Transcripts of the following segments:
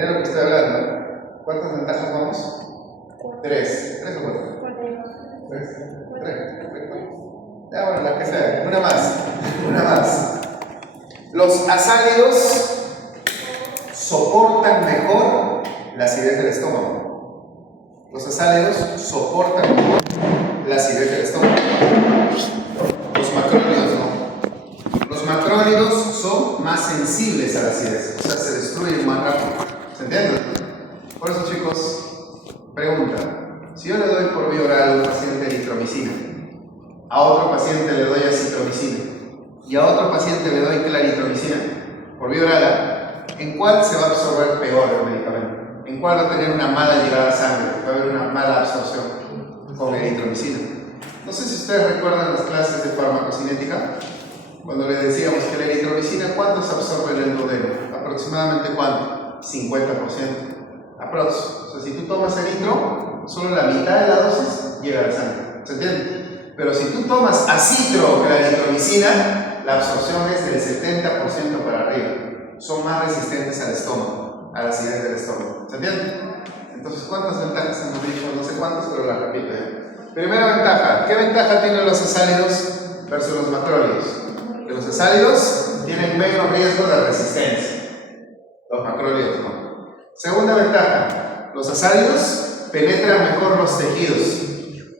de lo que estoy hablando. ¿Cuántas ventajas vamos? Tres. ¿Tres o cuatro? Tres. Ya, bueno, la que sea. Una más. Una más. Los asálidos soportan mejor la acidez del estómago. Los asálidos soportan mejor la acidez del estómago. Los macrólidos no. Los macrólidos son más sensibles a la acidez, o sea, se destruyen más rápido. ¿Se entiende? Por eso, chicos, pregunta: si yo le doy por vía oral a un paciente eritromicina, a otro paciente le doy acitromicina y a otro paciente le doy claritromicina por vía oral, ¿en cuál se va a absorber peor el medicamento? ¿En cuál va a tener una mala llegada a sangre? ¿Va a haber una mala absorción? Con eritromicina. No sé si ustedes recuerdan las clases de farmacocinética, cuando le decíamos que la eritromicina, ¿cuánto se absorbe en el duodeno? ¿Aproximadamente cuánto? 50%. Aprox. O sea, si tú tomas eritro, solo la mitad de la dosis llega a la sangre. ¿Se entiende? Pero si tú tomas acitro, claritromicina, la absorción es del 70% para arriba. Son más resistentes al estómago, a la acidez del estómago. ¿Se entiende? Entonces, ¿cuántas ventajas hemos dicho? No sé cuántas, pero las repito. Primera ventaja. ¿Qué ventaja tienen los asálidos versus los macrólidos? Que los asálidos tienen menos riesgo de resistencia. Los macrólidos no. Segunda ventaja. Los asálidos penetran mejor los tejidos,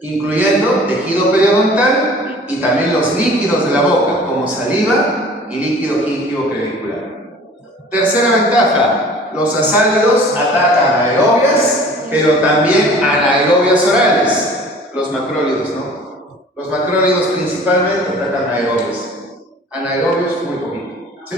incluyendo tejido periodontal y también los líquidos de la boca, como saliva y líquido gingivo-clavicular. Tercera ventaja. Los asálidos atacan aerobias, pero también anaerobias orales. Los macrólidos no. Los macrólidos principalmente atacan aerobios. Anaerobios muy poquito. ¿Sí?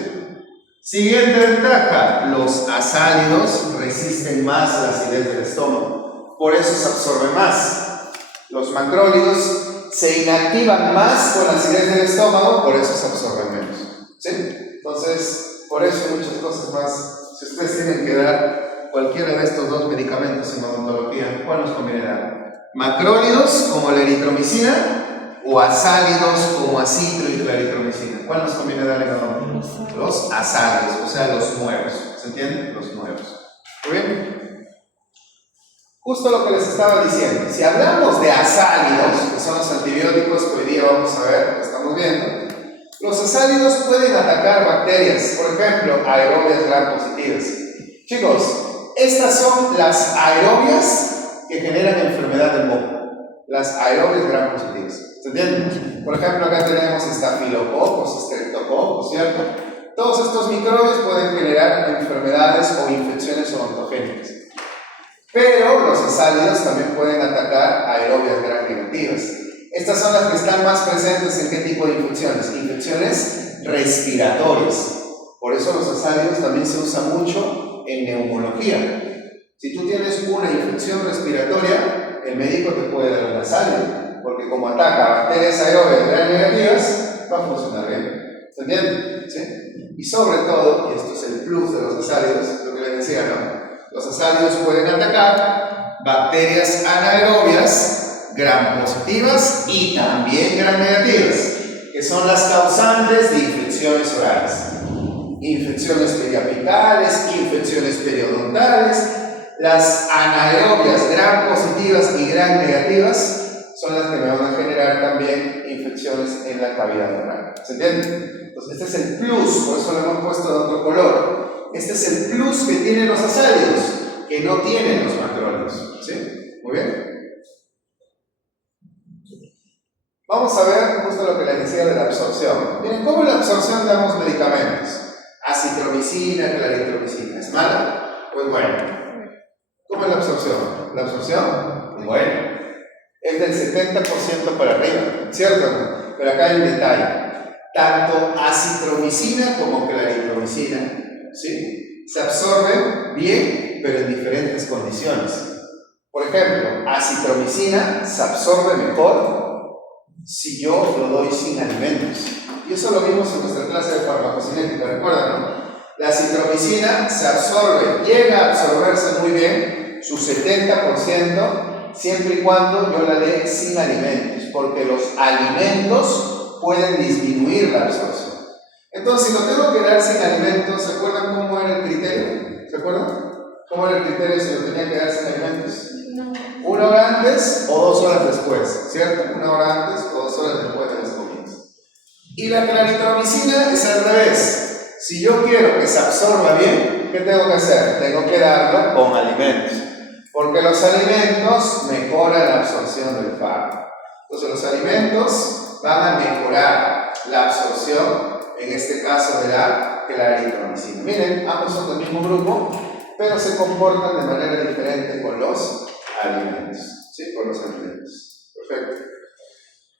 Siguiente ventaja. Los asálidos resisten más la acidez del estómago. Por eso se absorbe más. Los macrólidos se inactivan más con la acidez del estómago, por eso se absorben menos. ¿Sí? Entonces, por eso muchas cosas más. Si ustedes tienen que dar cualquiera de estos dos medicamentos en odontología, ¿cuál nos conviene dar? Macrólidos como la eritromicina o asálidos como acitro y claritromicina. ¿Cuál nos conviene darle a uno? Los asálidos, o sea, los nuevos. ¿Se entiende? Los nuevos. ¿Muy bien? Justo lo que les estaba diciendo. Si hablamos de asálidos, que son los antibióticos que hoy día vamos a ver, que estamos viendo, los asálidos pueden atacar bacterias, por ejemplo, aerobias gram positivas. Chicos, estas son las aerobias que generan enfermedad del moco. Las aerobias gram positivas. ¿Se entiende? Por ejemplo, acá tenemos estafilococos, estreptococos, ¿cierto? Todos estos microbios pueden generar enfermedades o infecciones odontogénicas. Pero los asálidos también pueden atacar aerobias gram negativas. Estas son las que están más presentes en qué tipo de infecciones. Infecciones respiratorias. Por eso los asálidos también se usan mucho en neumología. Si tú tienes una infección respiratoria, el médico te puede dar un asálido, porque como ataca bacterias aerobias gram negativas, va a funcionar bien. ¿Se entiende? ¿Sí? Y sobre todo, y esto es el plus de los asálidos, lo que les decía, ¿no? Los asálidos pueden atacar bacterias anaerobias gram positivas y también gram negativas, que son las causantes de infecciones orales, infecciones periapicales, infecciones periodontales. Las anaerobias gram positivas y gram negativas son las que me van a generar también infecciones en la cavidad oral. ¿Se entiende? Entonces este es el plus, por eso lo hemos puesto de otro color. Este es el plus que tienen los asálidos, que no tienen los macrólidos. ¿Sí? Muy bien. Vamos a ver justo lo que les decía de la absorción. Miren, ¿cómo es la absorción de ambos medicamentos? Acitromicina, claritromicina. ¿Es mala? Pues bueno. ¿Cómo es la absorción? La absorción, bueno, es del 70% para arriba, ¿cierto? Pero acá hay un detalle. Tanto acitromicina como claritromicina, ¿sí?, se absorben bien, pero en diferentes condiciones. Por ejemplo, acitromicina se absorbe mejor si yo lo doy sin alimentos. Y eso lo vimos en nuestra clase de farmacocinética, ¿recuerdan, no? La acitromicina se absorbe, llega a absorberse muy bien, su 70%, siempre y cuando yo la dé sin alimentos, porque los alimentos pueden disminuir la absorción. Entonces, si lo tengo que dar sin alimentos, ¿se acuerdan cómo era el criterio? ¿Se acuerdan? ¿Cómo era el criterio si lo tenía que dar sin alimentos? No. 1 hora antes o 2 horas después, ¿cierto? 1 hora antes o 2 horas después de las comidas. Y la claritromicina es al revés. Si yo quiero que se absorba bien, ¿qué tengo que hacer? Tengo que darla con alimentos. Porque los alimentos mejoran la absorción del fármaco. Entonces los alimentos van a mejorar la absorción, en este caso de la claritromicina. Miren, ambos son del mismo grupo, pero se comportan de manera diferente con los alimentos. ¿Sí? Con los alimentos. Perfecto.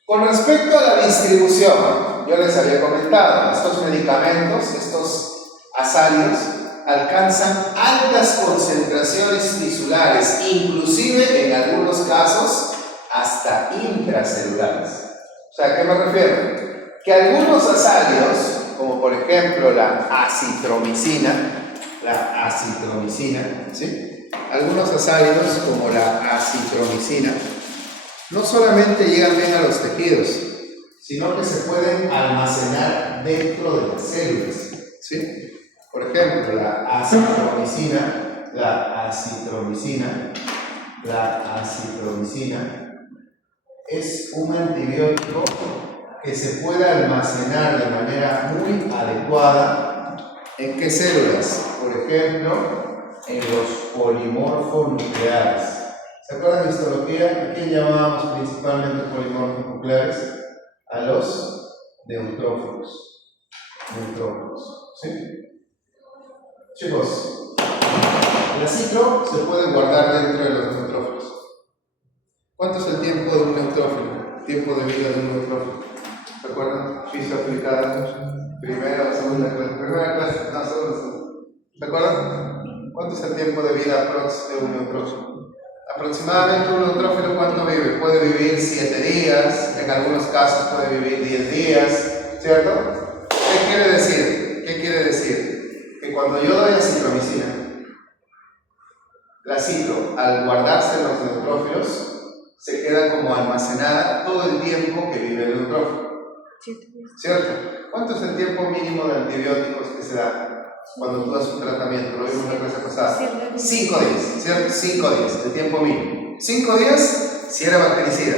Con respecto a la distribución, yo les había comentado, estos medicamentos, estos azalios, alcanzan altas concentraciones tisulares, inclusive en algunos casos hasta intracelulares. O sea, ¿a qué me refiero? Que algunos azalios, como por ejemplo la acitromicina, ¿sí? Algunos azalios como la acitromicina no solamente llegan bien a los tejidos, sino que se pueden almacenar dentro de las células, ¿sí? Por ejemplo, la acitromicina es un antibiótico que se puede almacenar de manera muy adecuada. ¿En qué células? Por ejemplo, en los polimorfos nucleares. ¿Se acuerdan de histología? ¿A quién llamábamos principalmente polimorfos nucleares? A los neutrófilos. ¿Sí? Chicos, el acitro se puede guardar dentro de los neutrófilos. ¿Cuánto es el tiempo de un neutrófilo? Tiempo de vida de un neutrófilo. ¿Se acuerdan? Física aplicada, primera, segunda clase, no, segunda. ¿Se acuerdan? ¿Cuánto es el tiempo de vida de un neutrófilo? Aproximadamente un neutrófilo, ¿cuánto vive? Puede vivir 7 días, en algunos casos puede vivir 10 días, ¿cierto? ¿Qué quiere decir? Que cuando yo doy acitromicina, la citro, al guardarse en los neutrófilos, se queda como almacenada todo el tiempo que vive el neutrófilo. ¿Cierto? ¿Cuánto es el tiempo mínimo de antibióticos que se da cuando tú das un tratamiento? Lo vimos la clase pasada. 5 días, ¿cierto? 5 días, el tiempo mínimo. 5 días si era bactericida.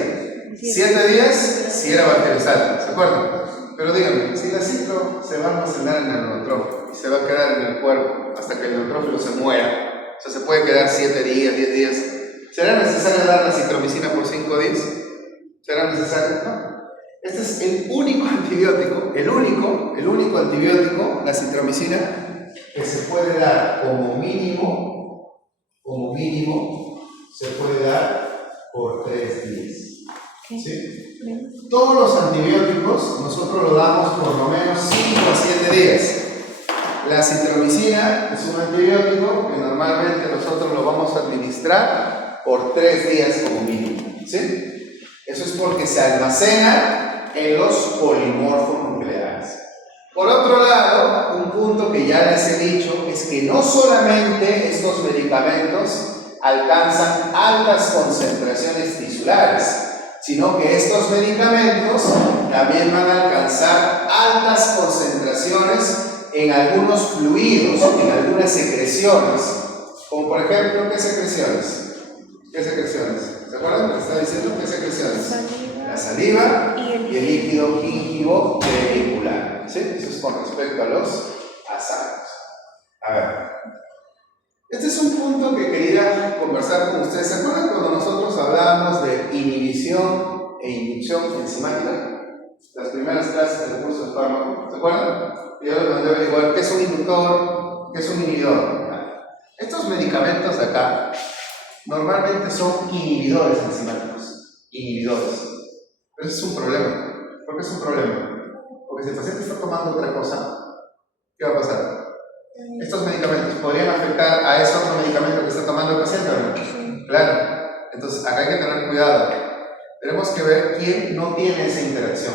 7 días si era bactericidal. ¿Se acuerdan? Pero díganme, si la citro se va a almacenar en el neutrófilo y se va a quedar en el cuerpo hasta que el neutrófilo se muera, o sea, se puede quedar 7 días, 10 días, ¿será necesario dar la citromicina por 5 días? ¿Será necesario? No. Este es el único antibiótico, el único antibiótico, la citromicina, que se puede dar como mínimo, se puede dar por 3 días. ¿Sí? Todos los antibióticos nosotros lo damos por lo menos 5 a 7 días. La citromicina es un antibiótico que normalmente nosotros lo vamos a administrar por 3 días como mínimo. ¿Sí? Eso es porque se almacena en los polimorfos nucleares. Por otro lado, un punto que ya les he dicho es que no solamente estos medicamentos alcanzan altas concentraciones tisulares, sino que estos medicamentos también van a alcanzar altas concentraciones en algunos fluidos, en algunas secreciones. Como por ejemplo, ¿qué secreciones? ¿Se acuerdan? ¿Me está diciendo qué secreciones? La saliva y el líquido gingivo-vehicular. ¿Sí? Eso es con respecto a los azalios. A ver. Este es un punto que quería conversar con ustedes. ¿Se acuerdan cuando nosotros hablábamos de inhibición e inducción enzimática? Las primeras clases del curso de fármaco. ¿Se acuerdan? Yo les mandé a averiguar qué es un inductor, qué es un inhibidor. Estos medicamentos de acá normalmente son inhibidores enzimáticos. Inhibidores. Pero ese es un problema. ¿Por qué es un problema? Porque si el paciente está tomando otra cosa, ¿qué va a pasar? Estos medicamentos podrían afectar a ese otro medicamento que está tomando el paciente, ¿verdad? Sí. Claro. Entonces, acá hay que tener cuidado. Tenemos que ver quién no tiene esa interacción,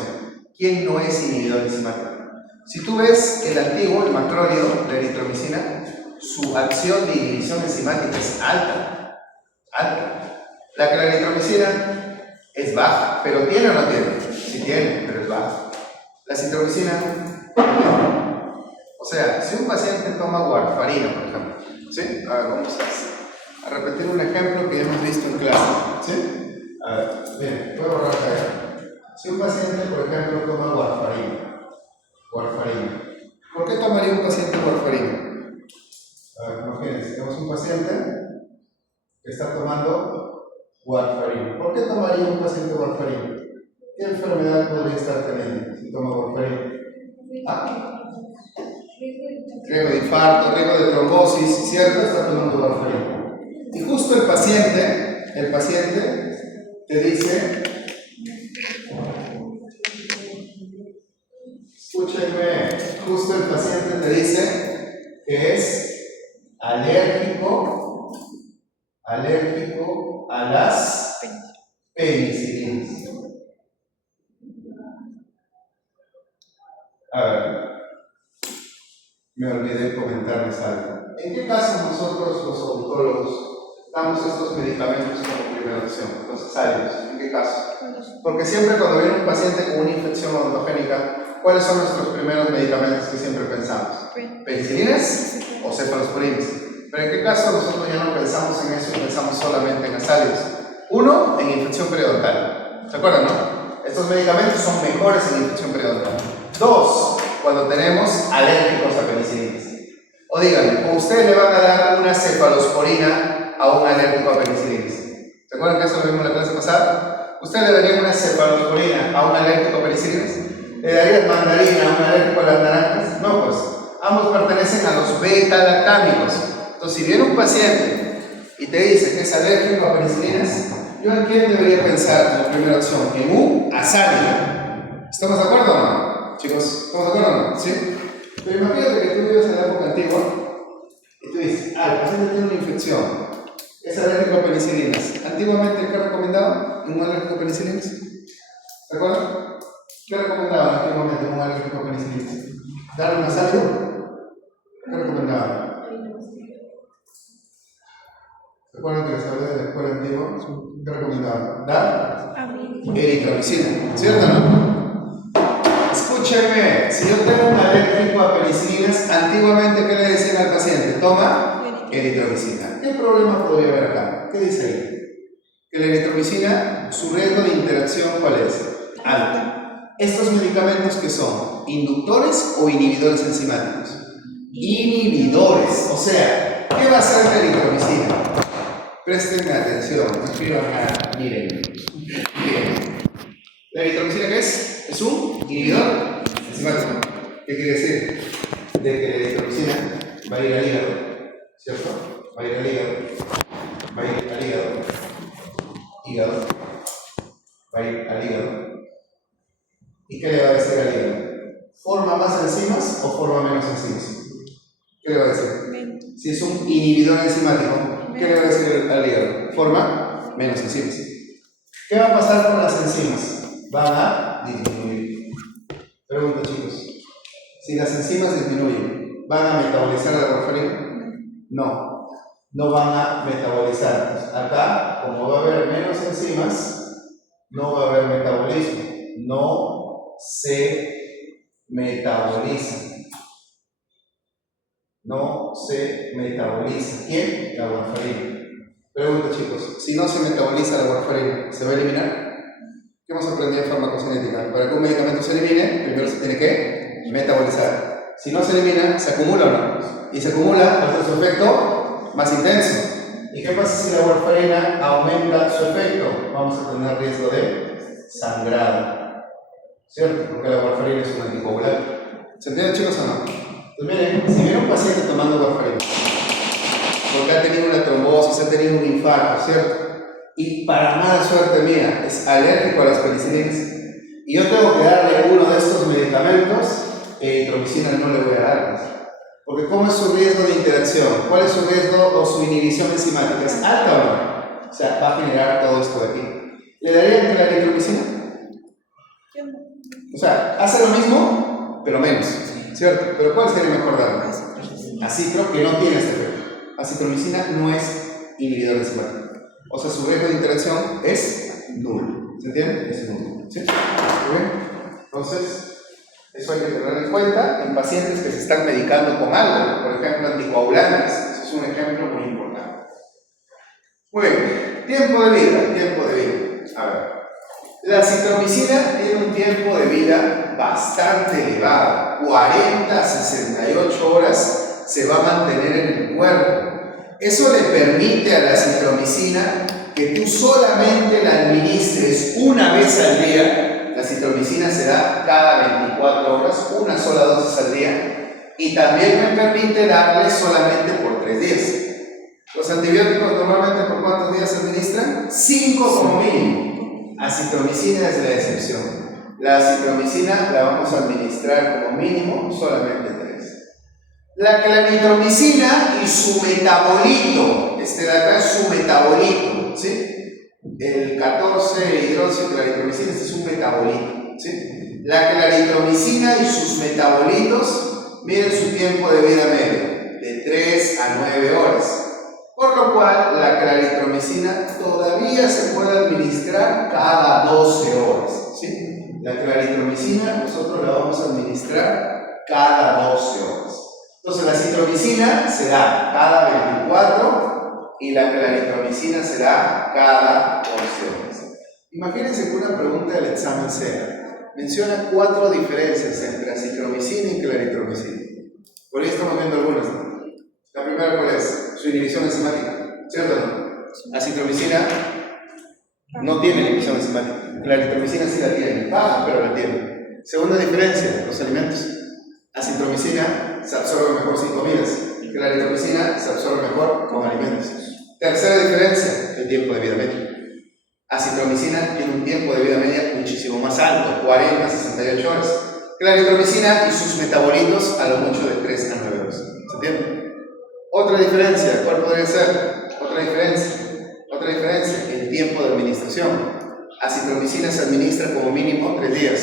quién no es inhibidor enzimático. Si tú ves el antiguo, el macrólido, la eritromicina, su acción de inhibición enzimática es alta. La claritromicina es baja, pero ¿tiene o no tiene? Sí tiene, pero es baja. La citromicina, o sea, si un paciente toma warfarina, por ejemplo, ¿Sí? A ver, vamos a repetir un ejemplo que ya hemos visto en clase. ¿Sí? A ver, bien, voy a borrar acá. Si un paciente, por ejemplo, toma warfarina. ¿Por qué tomaría un paciente warfarina? A ver, imagínense, tenemos un paciente que está tomando warfarina. ¿Por qué tomaría un paciente warfarina? ¿Qué enfermedad podría estar teniendo si toma warfarina? Riesgo de infarto, riesgo de trombosis, ¿cierto? Está tomando warfarina. Y justo el paciente te dice, escúchenme, justo el paciente te dice que es alérgico a las penicilinas. A ver, me olvidé comentarles algo. ¿En qué caso nosotros los odontólogos damos estos medicamentos como primera opción, los asáleos? ¿En qué caso? Porque siempre cuando viene un paciente con una infección odontogénica, ¿cuáles son nuestros primeros medicamentos que siempre pensamos? ¿Penicilinas o cefalosporinas? Pero ¿en qué caso nosotros ya no pensamos en eso y pensamos solamente en asáleos? Uno, en infección periodontal. ¿Se acuerdan, no? Estos medicamentos son mejores en infección periodontal. Dos, cuando tenemos alérgicos a penicilinas. O díganme, ¿o ustedes le van a dar una cefalosporina a un alérgico a penicilinas? ¿Se acuerdan que eso lo vimos en la clase pasada? ¿Usted le daría una cefalosporina a un alérgico a penicilinas? ¿Le daría mandarina a un alérgico a las naranjas? No, pues ambos pertenecen a los beta-lactámicos. Entonces, si viene un paciente y te dice que es alérgico a penicilinas, ¿yo en quién debería pensar como primera opción? En un asáleo. ¿Estamos de acuerdo o no? Chicos, ¿estamos de acuerdo o no? ¿Sí? Pero imagínate que tú vives en la época antigua y tú dices, el paciente tiene una infección, es alérgico a penicilinas. Antiguamente, ¿qué recomendaban en un alérgico a penicilinas? ¿Se acuerdan? ¿Qué recomendaban antiguamente en un alérgico a penicilinas? ¿Dar un asáleo? ¿Qué recomendaban? ¿Se acuerdan que les hablé de la escuela antigua? ¿Qué recomendaban? Dar eritromicina, ¿cierto o no? Escúchenme, si yo tengo un alérgico a penicilinas, antiguamente, ¿qué le decían al paciente? Toma eritromicina. ¿Qué problema podría haber acá? ¿Qué dice ahí? Que la eritromicina, su riesgo de interacción, ¿cuál es? Alto. ¿Estos medicamentos qué son? ¿Inductores o inhibidores enzimáticos? Inhibidores. O sea, ¿qué va a hacer la eritromicina? Presten atención, no escriban nada, miren. Bien. ¿La eritromicina qué es? Es un inhibidor enzimático. ¿Qué quiere decir? De que la eritromicina va a ir al hígado, ¿cierto? Va a ir al hígado, va a ir al hígado, va a ir al hígado. ¿Y qué le va a decir al hígado? ¿Forma más enzimas o forma menos enzimas? ¿Qué le va a decir? Si es un inhibidor enzimático, ¿qué le va a decir al hígado? Forma menos enzimas. ¿Qué va a pasar con las enzimas? Van a disminuir. Pregunta, chicos. Si las enzimas disminuyen, ¿van a metabolizar la warfarina? No, no van a metabolizar. Acá, como va a haber menos enzimas, no va a haber metabolismo. No se metaboliza. No se metaboliza. ¿Quién? La warfarina. Pregunta, chicos. Si no se metaboliza la warfarina, ¿se va a eliminar? ¿Qué hemos aprendido en farmacocinética? Para que un medicamento se elimine, primero se tiene que metabolizar. Si no se elimina, se acumula o no. Y se acumula, va a ser su efecto más intenso. ¿Y qué pasa si la warfarina aumenta su efecto? Vamos a tener riesgo de sangrado. ¿Cierto? Porque la warfarina es un anticoagulante. ¿Se entiende, chicos, o no? Pues miren, si viene un paciente tomando warfarina, porque ha tenido una trombosis, ha tenido un infarto, ¿cierto? Y para mala suerte mía, es alérgico a las penicilinas, y yo tengo que darle uno de estos medicamentos, eritromicina no le voy a dar. Porque ¿cómo es su riesgo de interacción? ¿Cuál es su riesgo o su inhibición enzimática? ¿Es alta o no? O sea, va a generar todo esto de aquí. ¿Le darían la eritromicina? O sea, hace lo mismo, pero menos, ¿cierto? Pero ¿cuál sería mejor darle? Así creo que no tiene este efecto. Acitromicina no es inhibidor enzimático. O sea, su riesgo de interacción es nulo. ¿Se entiende? Es nulo. ¿Sí? ¿Muy bien? Entonces, eso hay que tener en cuenta en pacientes que se están medicando con algo, por ejemplo, anticoagulantes. Eso Es un ejemplo muy importante. Muy bien, tiempo de vida. A ver, la acitromicina tiene un tiempo de vida bastante elevado, 40 a 68 horas se va a mantener en el cuerpo. Eso le permite a la acitromicina que tú solamente la administres una vez al día. La acitromicina se da cada 24 horas, una sola dosis al día, y también me permite darle solamente por 3 días. Los antibióticos normalmente ¿por cuántos días se administran? 5 como mínimo. Acitromicina es la excepción. La acitromicina la vamos a administrar como mínimo solamente 3. La claritromicina y su metabolito, este de acá es su metabolito, ¿sí? El 14-hidroxiclaritromicina, este es un metabolito, ¿sí? La claritromicina y sus metabolitos, miren su tiempo de vida medio, de 3 a 9 horas. Por lo cual, la claritromicina todavía se puede administrar cada 12 horas, ¿sí? La claritromicina nosotros la vamos a administrar cada 12 horas. Entonces la acitromicina se da cada 24 y la claritromicina se da cada 11 horas. Imagínense que una pregunta del examen sea, menciona 4 diferencias entre acitromicina y claritromicina. Por ahí estamos viendo algunas, ¿no? La primera, ¿cuál es? Su inhibición enzimática, ¿cierto o no? Acitromicina no tiene inhibición enzimática. Claritromicina sí la tiene, baja, pero la tiene. Segunda diferencia, los alimentos. Acitromicina se absorbe mejor sin comidas. Claritromicina se absorbe mejor con alimentos. Tercera diferencia, el tiempo de vida medio. Acitromicina tiene un tiempo de vida media muchísimo más alto, 40 a 68 horas. Claritromicina y sus metabolitos a lo mucho de 3 a 9 horas. ¿Se entiende? Otra diferencia, ¿cuál podría ser? Otra diferencia, el tiempo de administración. Acitromicina se administra como mínimo 3 días.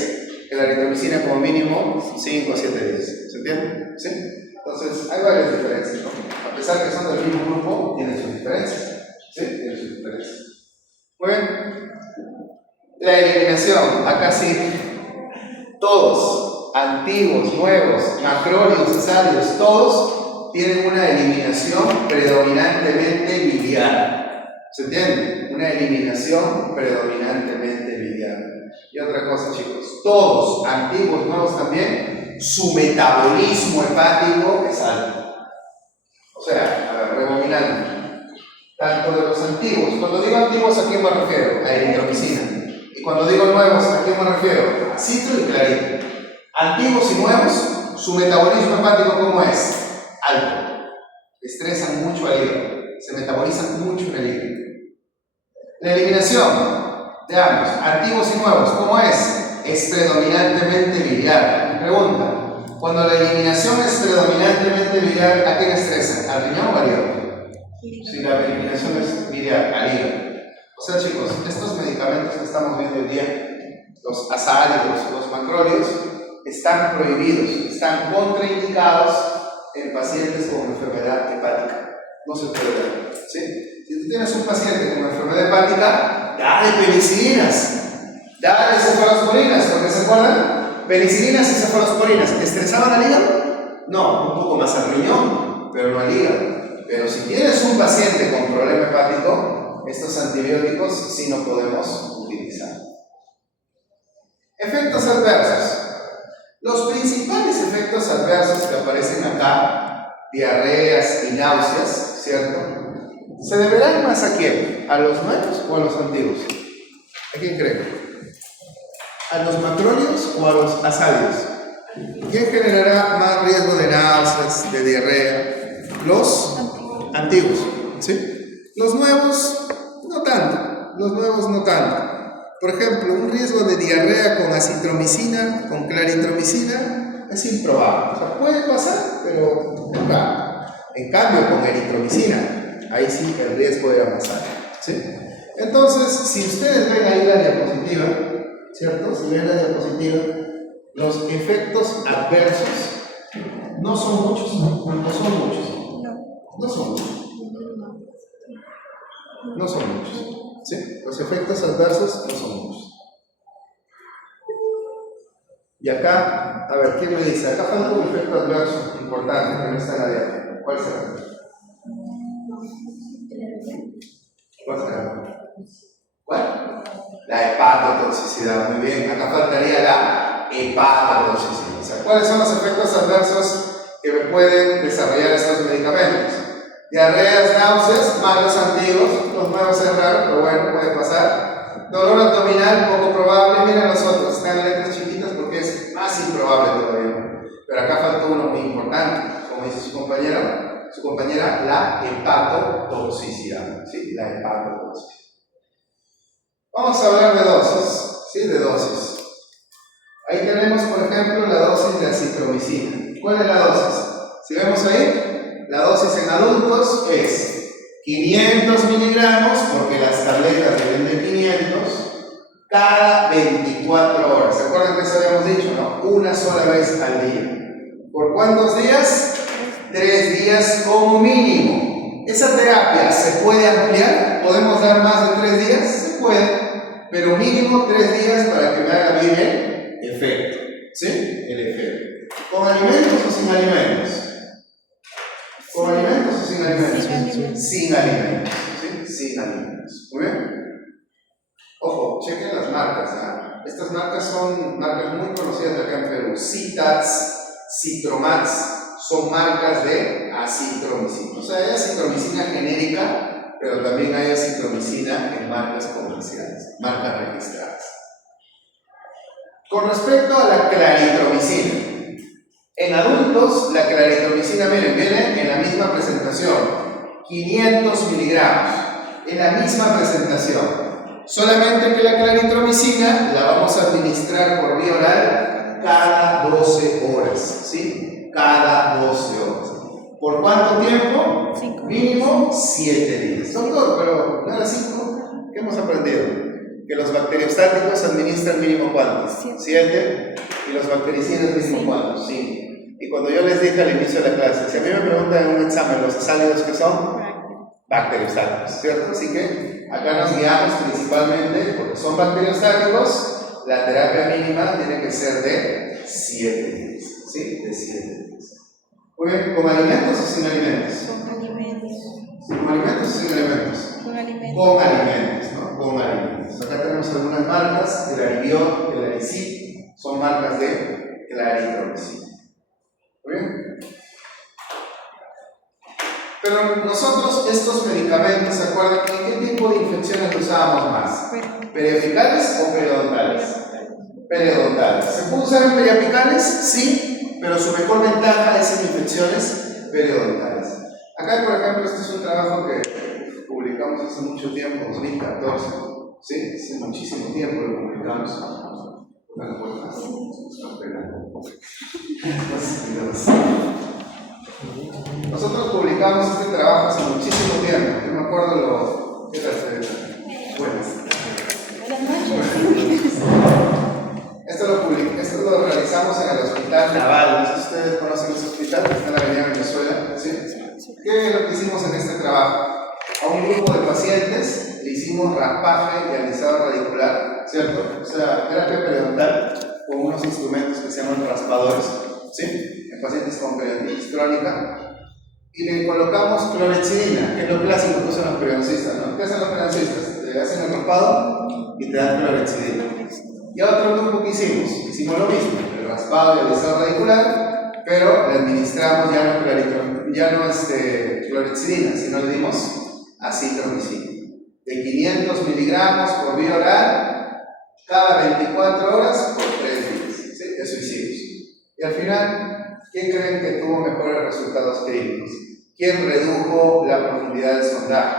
Claritromicina como mínimo 5 a 7 días. ¿Se entiende? ¿Sí? Entonces, hay varias diferencias, ¿no? A pesar que son del mismo grupo, tienen sus diferencias. ¿Sí? Tienen sus diferencias. Muy bien. La eliminación. Acá sí. Todos, antiguos, nuevos, macrólidos, asálidos, todos tienen una eliminación predominantemente biliar. ¿Se entiende? Una eliminación predominantemente biliar. Y otra cosa, chicos, todos, antiguos, nuevos también, su metabolismo hepático es alto. O sea, a ver, rebobinando. Tanto de los antiguos, cuando digo antiguos, ¿a quién me refiero? A eritromicina. Y cuando digo nuevos, ¿a quién me refiero? A citro y clarito. Antiguos y nuevos, su metabolismo hepático, ¿cómo es? Alto. Estresan mucho al hígado. Se metabolizan mucho en el hígado. La eliminación de ambos, antiguos y nuevos, ¿cómo es? Es predominantemente biliar. Mi pregunta, cuando la eliminación es predominantemente biliar, ¿a quién estresa? ¿Al riñón o al hígado? Si la eliminación es biliar, al hígado. O sea, chicos, estos medicamentos que estamos viendo hoy día, los azálidos, los macrólidos, están prohibidos, están contraindicados en pacientes con enfermedad hepática. No se puede dar, ¿sí? Si tú tienes un paciente con enfermedad hepática, dale penicilinas, dale cefalosporinas, porque se acuerdan, penicilinas y cefalosporinas, ¿estresaban al hígado? No, un poco más al riñón, pero no al hígado. Pero si tienes un paciente con problema hepático, estos antibióticos sí no podemos utilizar. Efectos adversos. Los principales efectos adversos que aparecen acá, diarreas y náuseas, ¿cierto? ¿Se deberán más a quién? ¿A los nuevos o a los antiguos? ¿A quién creen? ¿A los macrólidos o a los azálidos? ¿Quién generará más riesgo de náuseas, de diarrea? Los antiguos, ¿sí? Los nuevos, no tanto. Los nuevos, no tanto. Por ejemplo, un riesgo de diarrea con acitromicina, con claritromicina, es improbable. O sea, puede pasar, pero es raro. En cambio, con eritromicina, ahí sí el riesgo era más alto, ¿sí? Entonces, si ustedes ven ahí la diapositiva, ¿cierto? Si ven la diapositiva, los efectos adversos no son muchos, no son muchos. No son muchos. No son muchos. ¿Sí? Los efectos adversos no son muchos. Y acá, a ver, ¿quién me dice? Acá falta un efecto adverso importante que no está en la diapositiva. ¿Cuál será? ¿Cuál será? ¿Cuál? La hepatotoxicidad. Muy bien, acá faltaría la hepatotoxicidad. O sea, ¿cuáles son los efectos adversos que pueden desarrollar estos medicamentos? Diarreas, náuseas, malos antiguos, los nuevos es raro, pero bueno, puede pasar. Dolor abdominal, poco probable. Miren los otros, están en letras chiquitas porque es más improbable todavía. Pero acá faltó uno muy importante, como dice su compañera, la hepatotoxicidad. ¿Sí? La hepatotoxicidad. Vamos a hablar de dosis, ¿sí? De dosis. Ahí tenemos, por ejemplo, la dosis de acitromicina. ¿Cuál es la dosis? Si vemos ahí, la dosis en adultos es 500 miligramos, porque las tabletas deben de 500, cada 24 horas. ¿Se acuerdan que eso habíamos dicho? No, una sola vez al día. ¿Por cuántos días? 3 días como mínimo. ¿Esa terapia se puede ampliar? ¿Podemos dar más de 3 días? Se puede, pero mínimo 3 días para que me haga bien el efecto. ¿Sí? El efecto. ¿Con alimentos o sin alimentos? ¿Con alimentos o sin alimentos? Sin alimentos. ¿Sí? Sin alimentos. Muy bien. Ojo, chequen las marcas. ¿eh? Estas marcas son marcas muy conocidas de acá en Perú. Citats, Citromax, son marcas de acitromicina. O sea, hay acitromicina genérica, pero también hay acitromicina en marcas comerciales, marcas registradas. Con respecto a la claritromicina, en adultos, la claritromicina, miren, viene en la misma presentación, 500 miligramos, en la misma presentación. Solamente que la claritromicina la vamos a administrar por vía oral cada 12 horas, ¿sí? Cada 12 horas. ¿Por cuánto tiempo? 5. Mínimo 7 días. Doctor, pero ¿no era 5? ¿Qué hemos aprendido? Que los bacteriostáticos administran mínimo ¿cuánto? 7. Y los bactericidas mínimo ¿cuánto? 5. Y cuando yo les dije al inicio de la clase, si a mí me preguntan en un examen los asálidos que son, bacteriostáticos, ¿cierto? Así que acá nos guiamos principalmente porque son bacteriostáticos, la terapia mínima tiene que ser de 7 días, ¿sí? De 7 días. Muy bien, ¿con alimentos o sin alimentos? Con alimentos. ¿Con alimentos o sin alimentos? Con alimentos. Con alimentos, ¿no? Con alimentos. Acá tenemos algunas marcas, Clarivior, Claricid, son marcas de claritromicina. ¿Muy bien? Pero nosotros estos medicamentos, ¿se acuerdan? ¿En qué tipo de infecciones usábamos más? ¿Periapicales o periodontales? Periodontales. ¿Se puede usar en periapicales? Sí, pero su mejor ventaja es en infecciones periodontales. Acá, por ejemplo, este es un trabajo que publicamos hace mucho tiempo, 2014. Sí, hace muchísimo tiempo lo publicamos. Nosotros publicamos este trabajo hace muchísimo tiempo. Yo me acuerdo lo que era buenas noches. Esto lo realizamos en el Hospital Naval. No sé si ustedes conocen ese hospital, que está en la Avenida Venezuela. ¿Sí? ¿Qué es lo que hicimos en este trabajo? A un grupo de pacientes le hicimimo raspaje y alisado radicular, ¿cierto? O sea, terapia periodontal con unos instrumentos que se llaman raspadores, ¿sí? En pacientes con periodontitis crónica. Y le colocamos clorhexidina, que es lo clásico que usan los periodoncistas, ¿no? ¿Qué hacen los periodoncistas? Te hacen el raspado y te dan clorhexidina. Y a otro grupo que hicimos lo mismo, el raspado y el alisado radicular, pero le administramos ya no clorhexidina, sino le dimos acitromicina. De 500 miligramos por vía oral, cada 24 horas por 3 días. ¿Sí? Eso hicimos. Y al final, ¿quién creen que tuvo mejores resultados clínicos? ¿Quién redujo la profundidad del sondaje?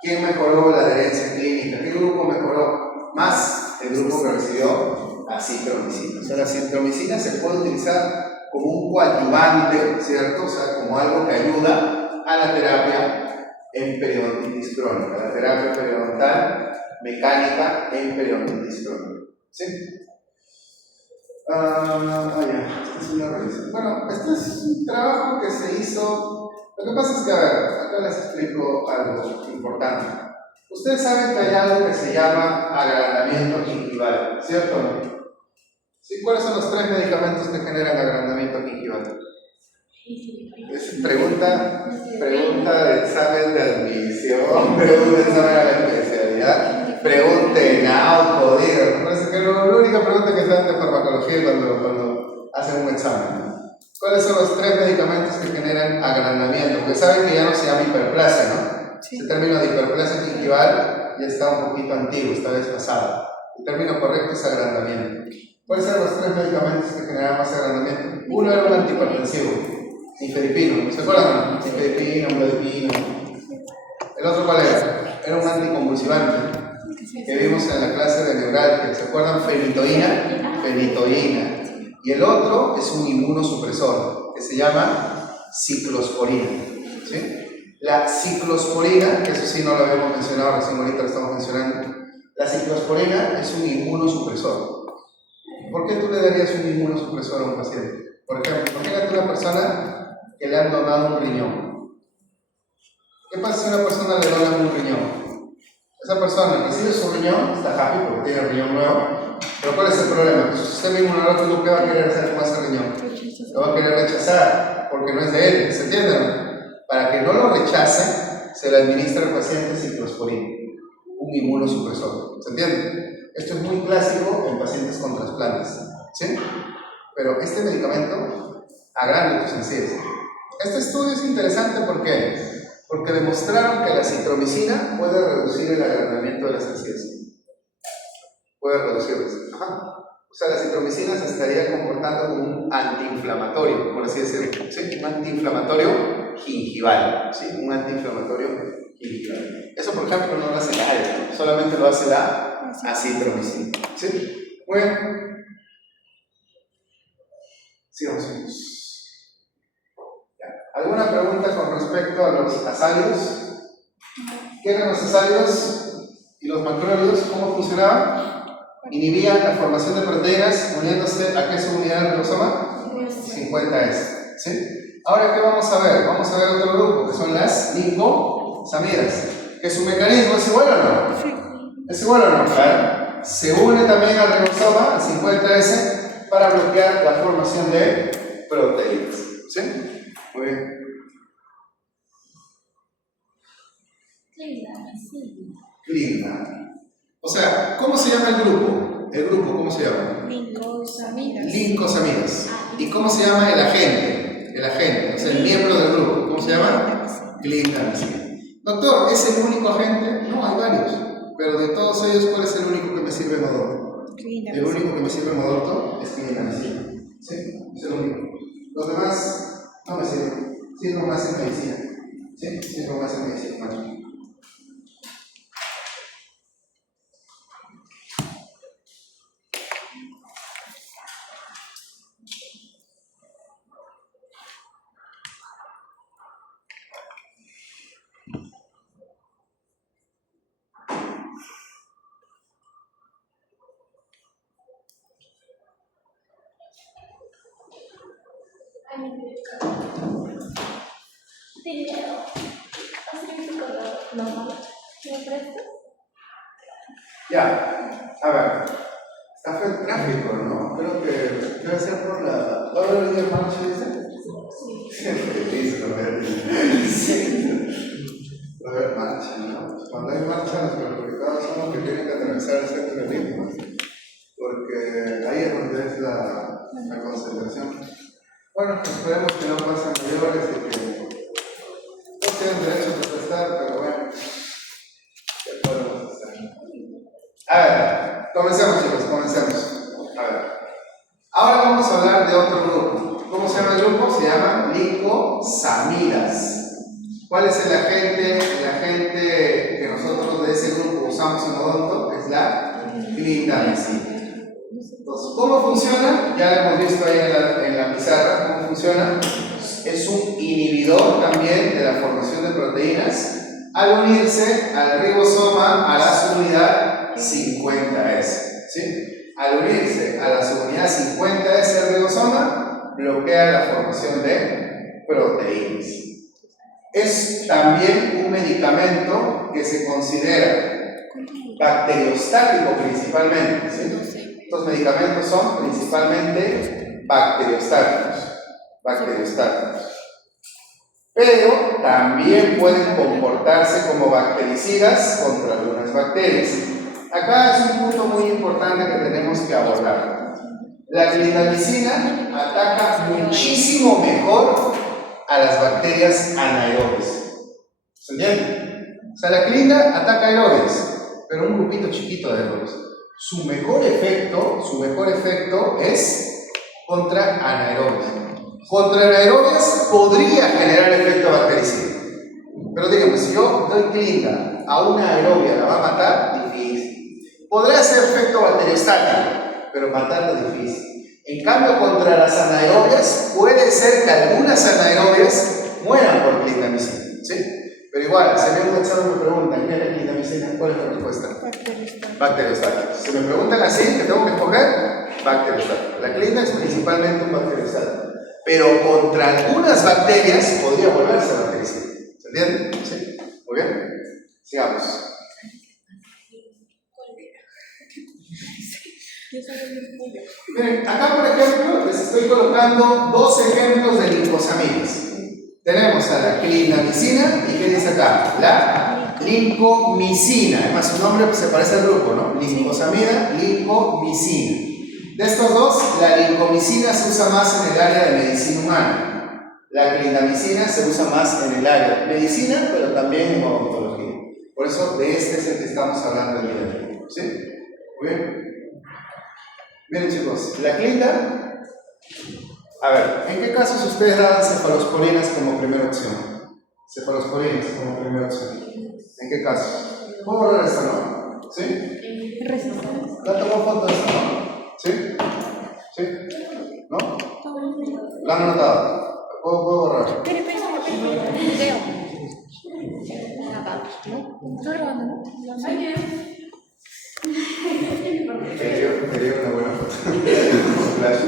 ¿Quién mejoró la adherencia clínica? ¿Qué grupo mejoró más? El grupo que recibió acitromicina. O sea, la acitromicina se puede utilizar como un coadyuvante, ¿cierto? O sea, como algo que ayuda a la terapia en periodontitis crónica, la terapia periodontal mecánica en periodontitis crónica. ¿Sí? Esta es una revisión. Bueno, este es un trabajo que se hizo. Lo que pasa es que, a ver, acá les explico algo importante. Ustedes saben que hay algo que se llama agrandamiento gingival, ¿cierto? ¿Sí? ¿Cuáles son los 3 medicamentos que generan agrandamiento gingival? Es pregunta de examen de admisión, pregunta de examen a la especialidad, pregunta en auto, digo. Parece que la única pregunta que están de farmacología cuando hacen un examen. ¿Cuáles son los 3 medicamentos que generan agrandamiento? Porque saben que ya no se llama hiperplasia, ¿no? Sí. El término de hiperplasia gingival ya está un poquito antiguo, está desfasado. El término correcto es agrandamiento. ¿Cuáles son los 3 medicamentos que generan más agrandamiento? Uno era un antihipertensivo, nifedipino, ¿se acuerdan? Nifedipino, amlodipino. ¿El otro cuál era? Era un anticonvulsivante que vimos en la clase de neuralgia. ¿Se acuerdan? Fenitoína. Y el otro es un inmunosupresor que se llama ciclosporina. ¿Sí? La ciclosporina, que eso sí no lo habíamos mencionado, recién ahorita lo estamos mencionando. La ciclosporina es un inmunosupresor. ¿Por qué tú le darías un inmunosupresor a un paciente? Por ejemplo, imagínate una persona que le han donado un riñón. ¿Qué pasa si a una persona le donan un riñón? Esa persona recibe su riñón, está happy porque tiene el riñón nuevo, pero ¿cuál es el problema? Que su sistema inmunológico, ¿qué va a querer hacer con ese riñón? Lo va a querer rechazar porque no es de él, ¿se entiende? Para que no lo rechace, se le administra al paciente ciclosporina, un inmunosupresor, ¿se entiende? Esto es muy clásico en pacientes con trasplantes, ¿sí? Pero este medicamento agranda tus encías. Este estudio es interesante porque demostraron que la citromicina puede reducir el agrandamiento de las encías. Puede reducirlas. O sea, la citromicina se estaría comportando como un antiinflamatorio, por así decirlo, ¿sí? Un antiinflamatorio gingival, ¿sí? Un antiinflamatorio gingival. Eso, por ejemplo, no lo hace la AIA, solamente lo hace la acitromicina, ¿sí? Muy bien. Sigamos. ¿Alguna pregunta con respecto a los azálidos? ¿Qué eran los azálidos y los macrólidos? ¿Cómo funcionaban? Inhibían la formación de proteínas uniéndose a qué subunidad del ribosoma? 50S. ¿Sí? Ahora, ¿qué vamos a ver? Vamos a ver otro grupo que son las lincosamidas. ¿Que su mecanismo es igual o no? Sí. ¿Es igual o no? Claro. Se une también al ribosoma, al 50S, para bloquear la formación de proteínas. ¿Sí? Muy bien. Linda. O sea, ¿cómo se llama el grupo? ¿El grupo cómo se llama? Lincosamidas. Lincosamidas. ¿Y cómo se llama el agente? El agente, o sea, el miembro del grupo. ¿Cómo se llama? Clindamicina. Doctor, ¿es el único agente? No, hay varios. Pero de todos ellos, ¿cuál es el único que me sirve en odonto? El único que me sirve en odonto es clindamicina. ¿Sí? Es el único. Los demás no me sirven. Sirven más en medicina. ¿Sí? Sirven más en medicina. Bueno. Ya, a ver, está fue el tráfico, ¿no? Creo que debe ser por la... ¿Va a haber el día marcha, dice? Sí. Siempre dice, va a haber marcha, ¿no? Cuando hay marcha, los perjudicados son los que tienen que atravesar el centro de ritmo, porque ahí es donde es la concentración. Bueno, esperemos que no pasen mayores y que no tienen derecho a protestar, pero bueno, ¿qué podemos hacer? A ver, comencemos, chicos, comencemos. A ver, ahora vamos a hablar de otro grupo. ¿Cómo se llama el grupo? Se llama lincosamidas. ¿Cuál es el agente? El agente que nosotros de ese grupo usamos en odonto es la clindamicina. Entonces, ¿cómo funciona? Ya lo hemos visto ahí en la pizarra, ¿cómo funciona? Es un inhibidor también de la formación de proteínas al unirse al ribosoma a la subunidad 50S. ¿Sí? Al unirse a la subunidad 50S del ribosoma, bloquea la formación de proteínas. Es también un medicamento que se considera bacteriostático principalmente. ¿Sí? Estos medicamentos son principalmente bacteriostáticos. pero también pueden comportarse como bactericidas contra algunas bacterias. Acá es un punto muy importante que tenemos que abordar. La clindamicina ataca muchísimo mejor a las bacterias anaerobias. ¿Se entiende? O sea, la clinda ataca aerobias, pero un grupito chiquito de aerobias. Su mejor efecto es contra anaerobias. Contra anaerobias podría generar efecto bactericida. Pero dígame, si yo doy clinda a una aerobia, ¿la va a matar? Difícil. Podrá hacer efecto bacteriostático, pero matarla difícil. En cambio, contra las anaerobias, puede ser que algunas anaerobias mueran por clindamicina, ¿sí? Pero igual, si me un examen me preguntan, ¿qué es la clindamicina? ¿Cuál es la respuesta? Bacteriostático. Si me preguntan así, ¿qué tengo que escoger? Bacteriostático. La clinda es principalmente un bacteriostático. Pero contra algunas bacterias podría volverse bactericida. ¿Se entiende? ¿Sí? Muy bien. Sigamos. Miren, acá por ejemplo les estoy colocando dos ejemplos de lincosamidas. Tenemos a la clindamicina y ¿qué dice acá? La lincomicina. Además su nombre se parece al grupo, ¿no? Lincosamida, lincomicina. De estos dos, la lincomicina se usa más en el área de medicina humana. La clindamicina se usa más en el área de medicina, pero también en odontología. Por eso de este es el que estamos hablando el día de hoy. ¿Sí? Muy bien. Miren chicos, la clinda, a ver, ¿en qué casos ustedes daban cefalosporinas como primera opción? Cefalosporinas como primera opción. ¿En qué casos? ¿Puedo borrar esta, no? ¿Sí? ¿La tomó foto de esta, no? ¿Sí? ¿Sí? ¿No? ¿La han anotado? ¿Puedo borrar? Quería una buena foto. Un flash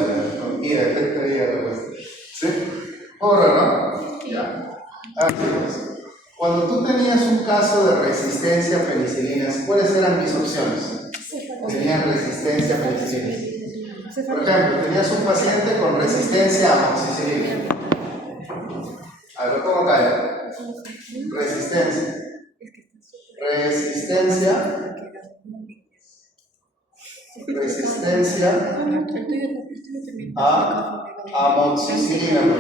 y efecto de la ¿sí? ¿Borra, no? Ya. A ver, chicos. Cuando tú tenías un caso de resistencia a penicilinas, ¿cuáles eran mis opciones? Tenían resistencia a penicilinas. Por ejemplo, tenías un paciente con resistencia a amoxicilina. A ver, ¿cómo cae? Resistencia. Resistencia a amoxicilina.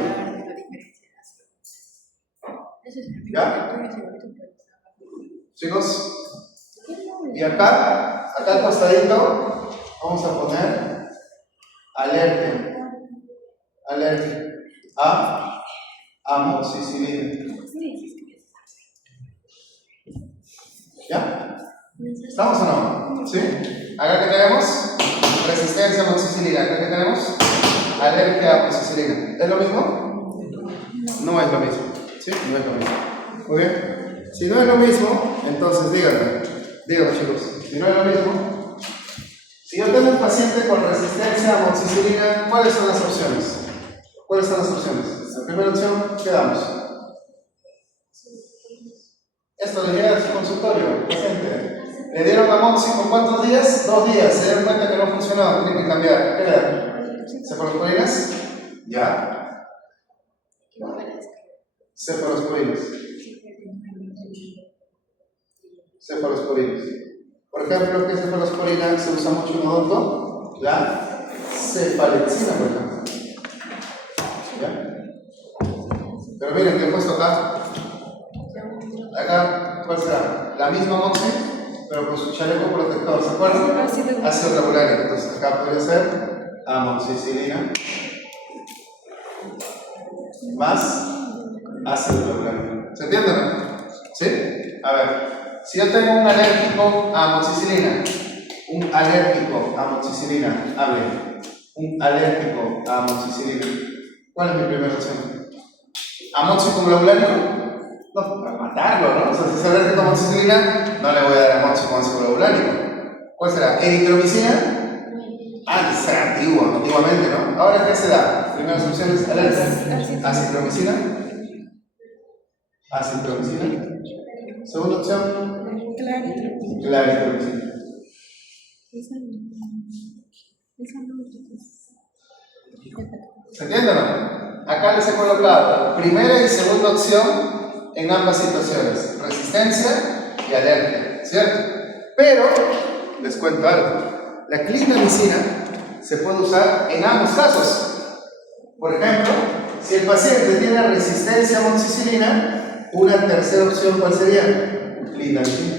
¿Ya? Chicos, y acá al costadito, vamos a poner alergia a amoxicilina. ¿Ya? ¿Estamos o no? ¿Sí? Acá que tenemos resistencia a amoxicilina. Acá que tenemos alergia a amoxicilina. ¿Es lo mismo? No es lo mismo. ¿Sí? No es lo mismo. Muy bien. Si no es lo mismo, entonces díganme. Díganme chicos. Si no es lo mismo, si yo tengo un paciente con resistencia a amoxicilina, ¿cuáles son las opciones? ¿Cuáles son las opciones? La primera opción, ¿qué damos? Esto le llega a su consultorio, paciente. Le dieron amoxi por ¿cuántos días? 2 días. Se dieron cuenta que no funcionaba, tienen que cambiar. ¿Qué le dan? ¿Cefalosporinas? Ya. Cefalosporinas. Cefalosporinas. Por ejemplo, ¿qué cefalosporina se usa mucho en odonto? La cefalexina, por ejemplo. ¿Ya? Pero miren, ¿qué he puesto acá? Acá, ¿cuál será? La misma amoxi, pero con su chaleco protector, ¿se acuerdan? Ácido regular. Entonces acá podría ser amoxicilina más ácido regular. ¿Se entiende, no? ¿Sí? A ver, si yo tengo un alérgico a amoxicilina, hable. Un alérgico a amoxicilina. ¿Cuál es mi primera opción? ¿Amoxi con globulano? No, para matarlo, ¿no? O sea, si es alérgico a amoxicilina, no le voy a dar amoxi con ácido globulánico. ¿Cuál será? ¿Eritromicina? Ah, será antiguamente, ¿no? Ahora, ¿qué se da? Primeras opciones, alergia. ¿Acitromicina? ¿Acitromicina? Segunda opción, claritromicina. ¿Se entiende o no? acá les he colocado primera y segunda opción en ambas situaciones, resistencia y alergia, ¿cierto? Pero, les cuento algo, la clindamicina se puede usar en ambos casos. Por ejemplo, si el paciente tiene resistencia a amoxicilina, una tercera opción, ¿cuál sería? Clindamicina.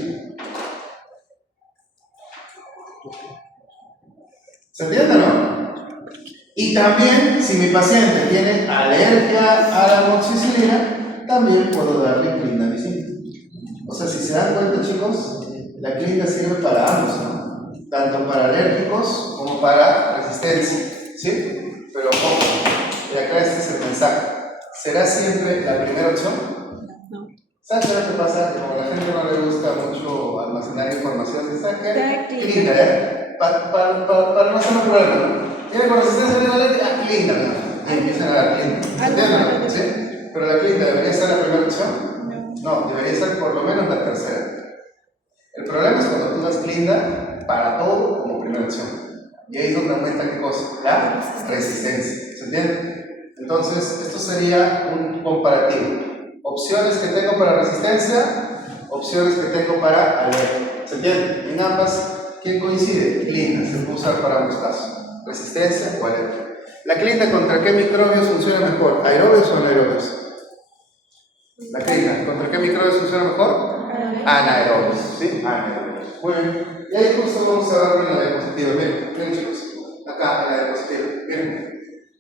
¿Se entiende o no? Y también, si mi paciente tiene alergia a la amoxicilina, también puedo darle clindamicina. O sea, si se dan cuenta, chicos, la clinda sirve para ambos, ¿no? Tanto para alérgicos como para resistencia, ¿sí? Pero ojo, y acá este es el mensaje. ¿Será siempre la primera opción? No. ¿Sabes qué pasa? Que como a la gente no le gusta mucho almacenar información, ¿sabes qué? Clinda. Clinda, para no hacer un problema, ¿no? Tiene con resistencia a la alergia, clinda, ¿no? Ahí empiezan a dar clinda. ¿Entienden? ¿Sí? Pero la clinda debería ser la primera opción. No, debería ser por lo menos la tercera. El problema es cuando tú das clinda para todo como primera opción. Y ahí es donde aumenta qué cosa, la resistencia. ¿Se entiende? Entonces, esto sería un comparativo. Opciones que tengo para resistencia, opciones que tengo para alergia. ¿Se entiende? En ambas, ¿quién coincide? Clinda, se puede usar para ambos casos. Resistencia o alergia. ¿La clinda contra qué microbios funciona mejor? ¿Aerobios o anaerobios? La clinda, ¿contra qué microbios funciona mejor? Anaerobios, ¿sí? Anaerobios. Muy bien. Y ahí justo vamos a ver en la diapositiva. Miren chicos, acá en la diapositiva. Miren.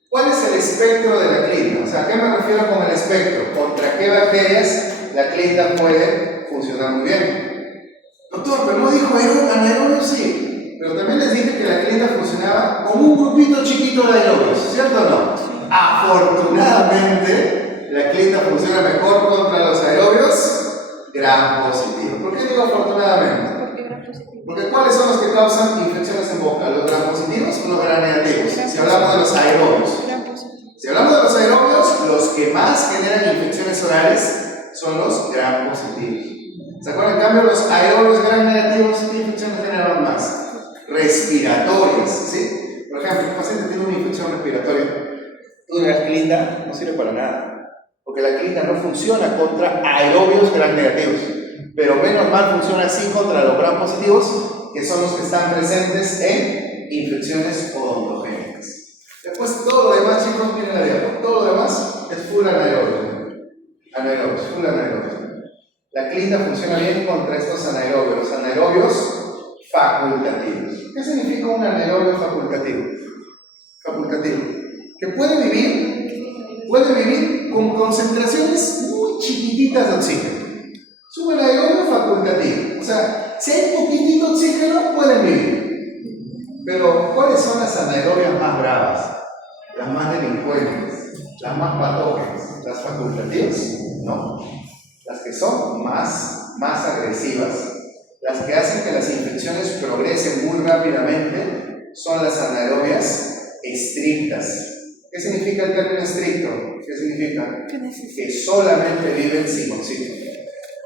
¿Cuál es el espectro de la clinda? O sea, ¿a qué me refiero con el espectro? ¿Contra qué bacterias la clinda puede funcionar muy bien? Doctor, pero no dijo anaerobios, sí. Pero también les dije que la clinda funcionaba con un grupito chiquito de aerobios, ¿cierto o no? Afortunadamente, la clinda funciona mejor contra los aerobios gram positivos. ¿Por qué digo afortunadamente? Porque ¿cuáles son los que causan infecciones en boca? ¿Los gram positivos o los gram negativos? Si hablamos de los aerobios. Si hablamos de los aerobios, los que más generan infecciones orales son los gram positivos. ¿Se acuerdan? En cambio, los aerobios gram negativos, ¿qué infecciones generan más? Respiratorias, ¿sí? Por ejemplo, un paciente tiene una infección respiratoria, tú dirás clinda no sirve para nada, porque la clinda no funciona contra aerobios gram negativos, pero menos mal funciona así contra los gram positivos, que son los que están presentes en infecciones odontogénicas. Después todo lo demás, chicos, miren la diapositiva, todo lo demás es full anaerobio. Anaerobios, full anaerobios. La clinda funciona bien contra estos anaerobios, los anaerobios facultativos. ¿Qué significa un anaerobio facultativo? Facultativo. Que puede vivir con concentraciones muy chiquititas de oxígeno. Es un anaerobio facultativo. O sea, si hay poquitito oxígeno, pueden vivir. Pero, ¿cuáles son las anaerobias más bravas? Las más delincuentes, las más patógenas. ¿Las facultativas? No. Las que son más agresivas, las que hacen que las infecciones progresen muy rápidamente, son las anaerobias estrictas. ¿Qué significa el término estricto? ¿Qué significa? Que solamente viven sin oxígeno.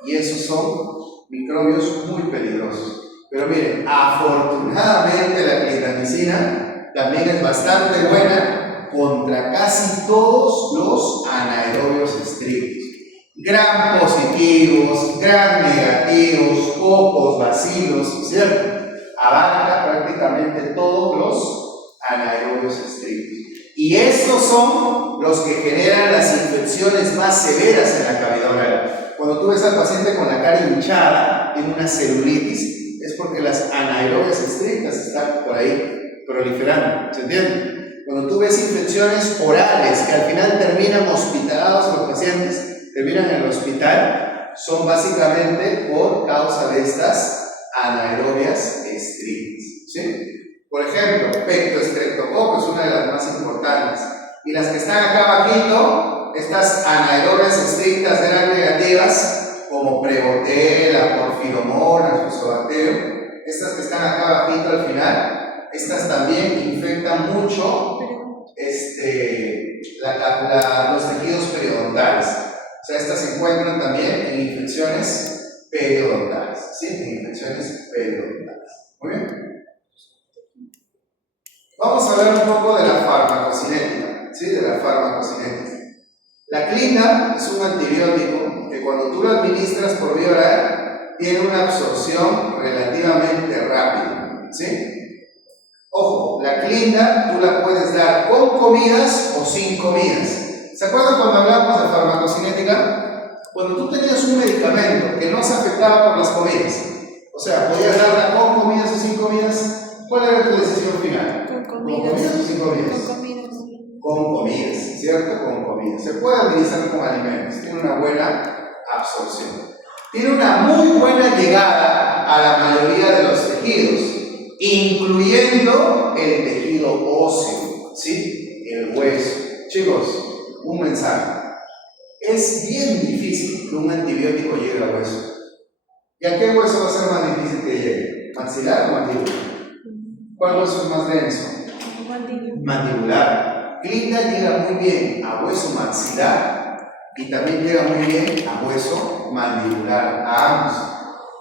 Y esos son microbios muy peligrosos. Pero miren, afortunadamente la clindamicina también es bastante buena contra casi todos los anaerobios estrictos. Gram positivos, gram negativos, cocos, bacilos, ¿cierto? Abarca prácticamente todos los anaerobios estrictos. Y estos son los que generan las infecciones más severas en la cavidad oral. Cuando tú ves al paciente con la cara hinchada, tiene una celulitis, es porque las anaerobias estrictas están por ahí proliferando. ¿Se entiende? Cuando tú ves infecciones orales que al final terminan hospitalados los pacientes, terminan en el hospital, son básicamente por causa de estas anaerobias estrictas. ¿Sí? Por ejemplo, pectoestreptococo es una de las más importantes. Y las que están acá abajito, estas anaerobias estrictas gram negativas, como Prevotella, Porfiromonas, Fusobacterium, estas que están acá abajito al final, estas también infectan mucho los tejidos periodontales. O sea, estas se encuentran también en infecciones periodontales. ¿Sí? En infecciones periodontales. Muy bien. Vamos a hablar un poco de la farmacocinética. ¿Sí? De la farmacocinética. La clinda es un antibiótico que cuando tú lo administras por vía oral tiene una absorción relativamente rápida, ¿sí? Ojo, la clinda tú la puedes dar con comidas o sin comidas. ¿Se acuerdan cuando hablábamos de farmacocinética? Cuando tú tenías un medicamento que no se afectaba por las comidas, o sea, podías darla con comidas o sin comidas, ¿cuál era tu decisión final? Con comidas. ¿Con comidas o sin comidas? Con comidas. Con comidas, ¿cierto? Con comidas. Se puede administrar con alimentos, tiene una buena absorción. Tiene una muy buena llegada a la mayoría de los tejidos, incluyendo el tejido óseo, ¿sí? El hueso. Chicos, un mensaje. Es bien difícil que un antibiótico llegue al hueso. ¿Y a qué hueso va a ser más difícil que llegue? ¿Maxilar o mandíbula? ¿Cuál hueso es más denso? Mandibular. Clinda llega muy bien a hueso maxilar y también llega muy bien a hueso mandibular, a ambos.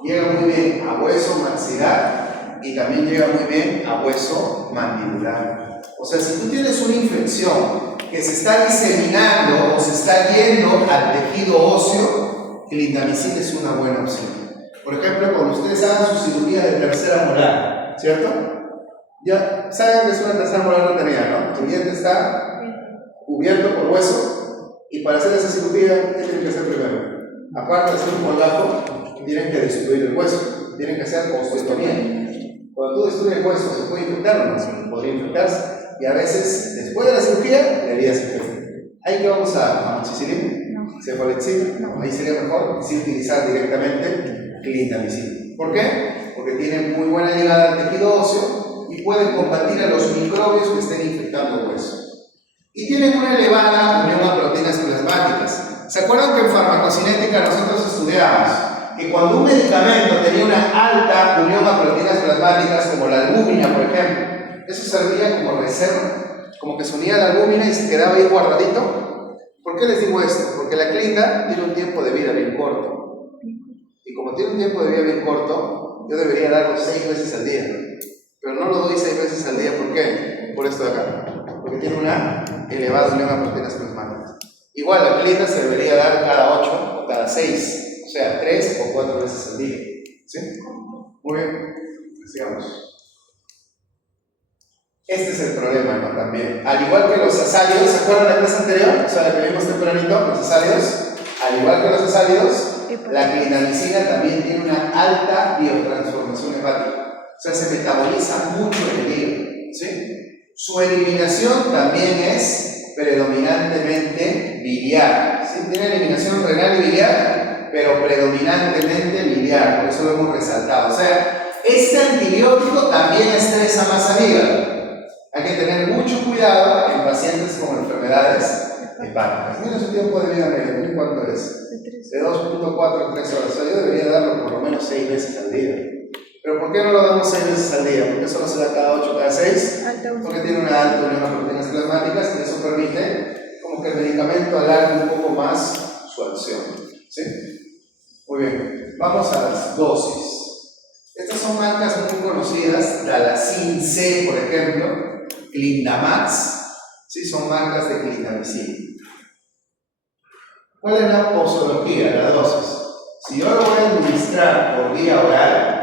Llega muy bien a hueso maxilar y también llega muy bien a hueso mandibular. O sea, si tú tienes una infección que se está diseminando o se está yendo al tejido óseo, clindamicina es una buena opción. Por ejemplo, cuando ustedes hagan su cirugía de tercera molar, ¿cierto? Ya saben que es una tercera molar no tenía, ¿no? El diente está cubierto por hueso y para hacer esa cirugía, ¿qué tienen que hacer primero? Aparte de hacer un moldajo, tienen que destruir el hueso, tienen que hacer osteotomía. Cuando tú destruyes el hueso, ¿se puede infectar o no? Podría infectarse. Y a veces, después de la cirugía, la herida se infecta. ¿Ahí qué vamos a amoxicilina? No. ¿Cefalexina? No. Ahí sería mejor sí utilizar directamente clindamicina. ¿Por qué? Porque tiene muy buena llegada al tejido óseo y puede combatir a los microbios que estén infectando el hueso. Y tienen una elevada unión a proteínas plasmáticas. ¿Se acuerdan que en farmacocinética nosotros estudiamos que cuando un medicamento tenía una alta unión a proteínas plasmáticas, como la albúmina, por ejemplo, eso servía como reserva, como que se unía la albúmina y se quedaba ahí guardadito? ¿Por qué les digo esto? Porque la clinda tiene un tiempo de vida bien corto. Y como tiene un tiempo de vida bien corto, yo debería darlo 6 veces al día. Pero no lo doy 6 veces al día, ¿por qué? Por esto de acá. Porque tiene una elevada unión a proteínas plasmáticas. Igual la clinda se debería dar cada 8 o cada 6, o sea, 3 o 4 veces al día. ¿Sí? Muy bien, sigamos. Este es el problema, ¿no? También. Al igual que los azálidos, ¿se acuerdan de la clase anterior? O sea, la que vimos tempranito, los azálidos. Al igual que los azálidos, la clindamicina también tiene una alta biotransformación hepática. O sea, se metaboliza mucho en el hígado, ¿sí? Su eliminación también es predominantemente biliar, ¿sí? Tiene eliminación renal y biliar, pero predominantemente biliar, por eso lo hemos resaltado. O sea, este antibiótico también estresa más al hígado. Hay que tener mucho cuidado en pacientes con enfermedades hepáticas. Mira su tiempo de vida medio, ¿cuánto es? De 2.4 a 3 horas. O sea, yo debería darlo por lo menos 6 veces al día. ¿Pero por qué no lo damos 6 veces al día? ¿Por qué solo se da cada 8, cada 6? Porque tiene una alta unión a proteínas plasmáticas y eso permite como que el medicamento alargue un poco más su acción. ¿Sí? Muy bien. Vamos a las dosis. Estas son marcas muy conocidas, Dalacin C, por ejemplo, Clindamax, ¿sí? Son marcas de clindamicina. ¿Cuál es la posología, la dosis? Si yo lo voy a administrar por vía oral,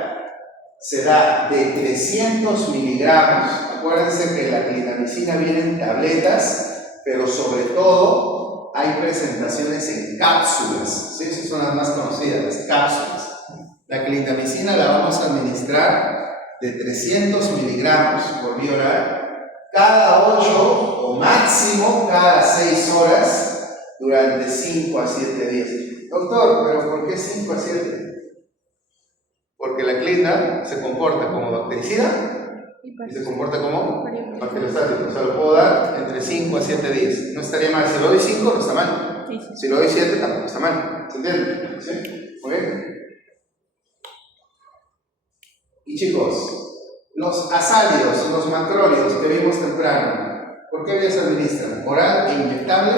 se da de 300 miligramos. Acuérdense que la clindamicina viene en tabletas, pero sobre todo hay presentaciones en cápsulas, ¿sí? Esas son las más conocidas, las cápsulas. La clindamicina la vamos a administrar de 300 miligramos por vía oral cada 8 o máximo cada 6 horas durante 5 a 7 días. Doctor, ¿pero por qué 5 a 7? Porque la clinda se comporta como bactericida y se comporta como bacteriostático. O sea, lo puedo dar entre 5 a 7 días. No estaría mal. Si lo doy 5, no está mal. Si lo doy 7, tampoco está mal. ¿Se entiende? ¿Sí? Muy bien. Y chicos, los azálidos, los macrólidos que vimos temprano, ¿por qué vías se administran? ¿Oral e inyectable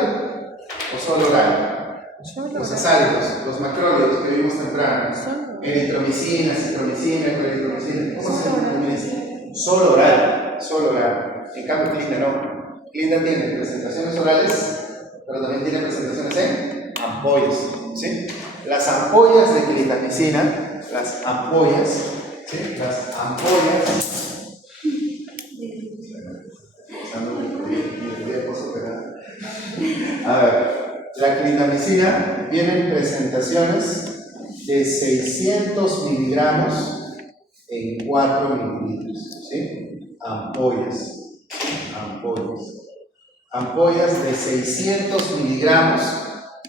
o solo oral? Los azálidos, los macrólidos que vimos temprano, eritromicina, citromicina, cloritromicina, ¿cómo se administra? Solo oral, solo oral. En cambio, clinda no. Clinda tiene presentaciones orales pero también tiene presentaciones en ampollas, ¿sí? Las ampollas de clindamicina, las ampollas, ¿sí? Las ampollas. A ver, la clindamicina viene en presentaciones de 600 miligramos en 4 mililitros, ¿sí? Ampollas, ampollas de 600 miligramos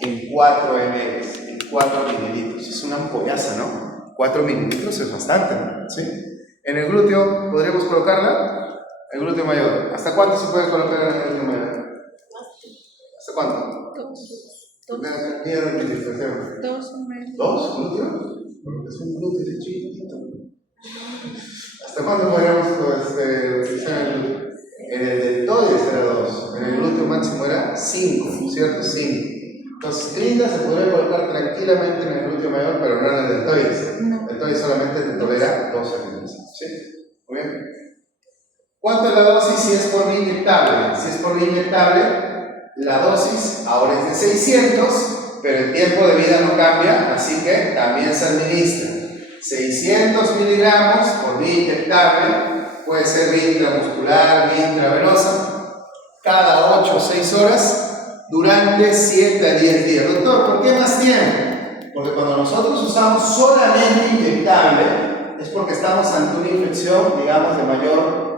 en 4 ml, en 4 mililitros. Es una ampollaza, ¿no? 4 mililitros es bastante, ¿sí? En el glúteo, ¿podríamos colocarla? El glúteo mayor. ¿Hasta cuánto se puede colocar en el glúteo mayor? ¿Hasta cuánto? Dos glúteos. Es un glúteo chiquitito. ¿Hasta cuánto podríamos utilizar el glúteo? En el deltoides era 2. En el glúteo máximo era 5, ¿cierto? 5. Entonces, clinda se podría colocar tranquilamente en el glúteo mayor, pero no en el deltoides. El deltoides solamente tolera 2 ml. ¿Sí? Muy bien. ¿Cuánto es la dosis si es por vía inyectable? Si es por vía inyectable, la dosis ahora es de 600, pero el tiempo de vida no cambia, así que también se administra 600 miligramos por vía inyectable, puede ser vía intramuscular, vía intravenosa, cada 8 o 6 horas durante 7 a 10 días. Doctor, ¿por qué más tiempo? Porque cuando nosotros usamos solamente inyectable, es porque estamos ante una infección, digamos, de mayor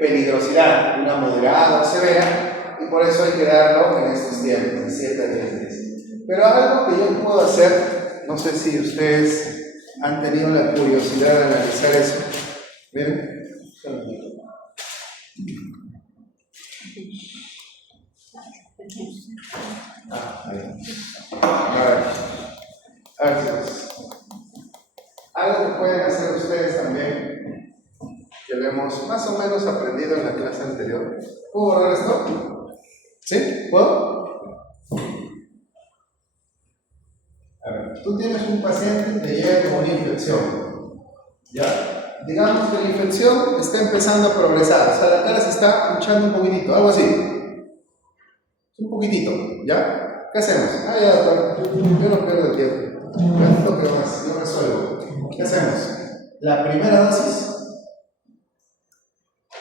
peligrosidad, una moderada o severa, y por eso hay que darlo en estos tiempos, de 7 a 10 días. Pero algo que yo puedo hacer, no sé si ustedes han tenido la curiosidad de analizar eso. ¿Miren? A ver, chicos. Algo que pueden hacer ustedes también, que lo hemos más o menos aprendido en la clase anterior. ¿Puedo borrar esto? ¿Sí? ¿Puedo? A ver, tú tienes un paciente que te llega con una infección, ¿ya? Digamos que la infección está empezando a progresar, o sea, la cara se está hinchando un poquitito, algo así. Un poquitito, ¿ya? ¿Qué hacemos? Ah, ya, doctor, yo no pierdo el tiempo. Yo toque más, yo resuelvo. ¿Qué hacemos? La primera dosis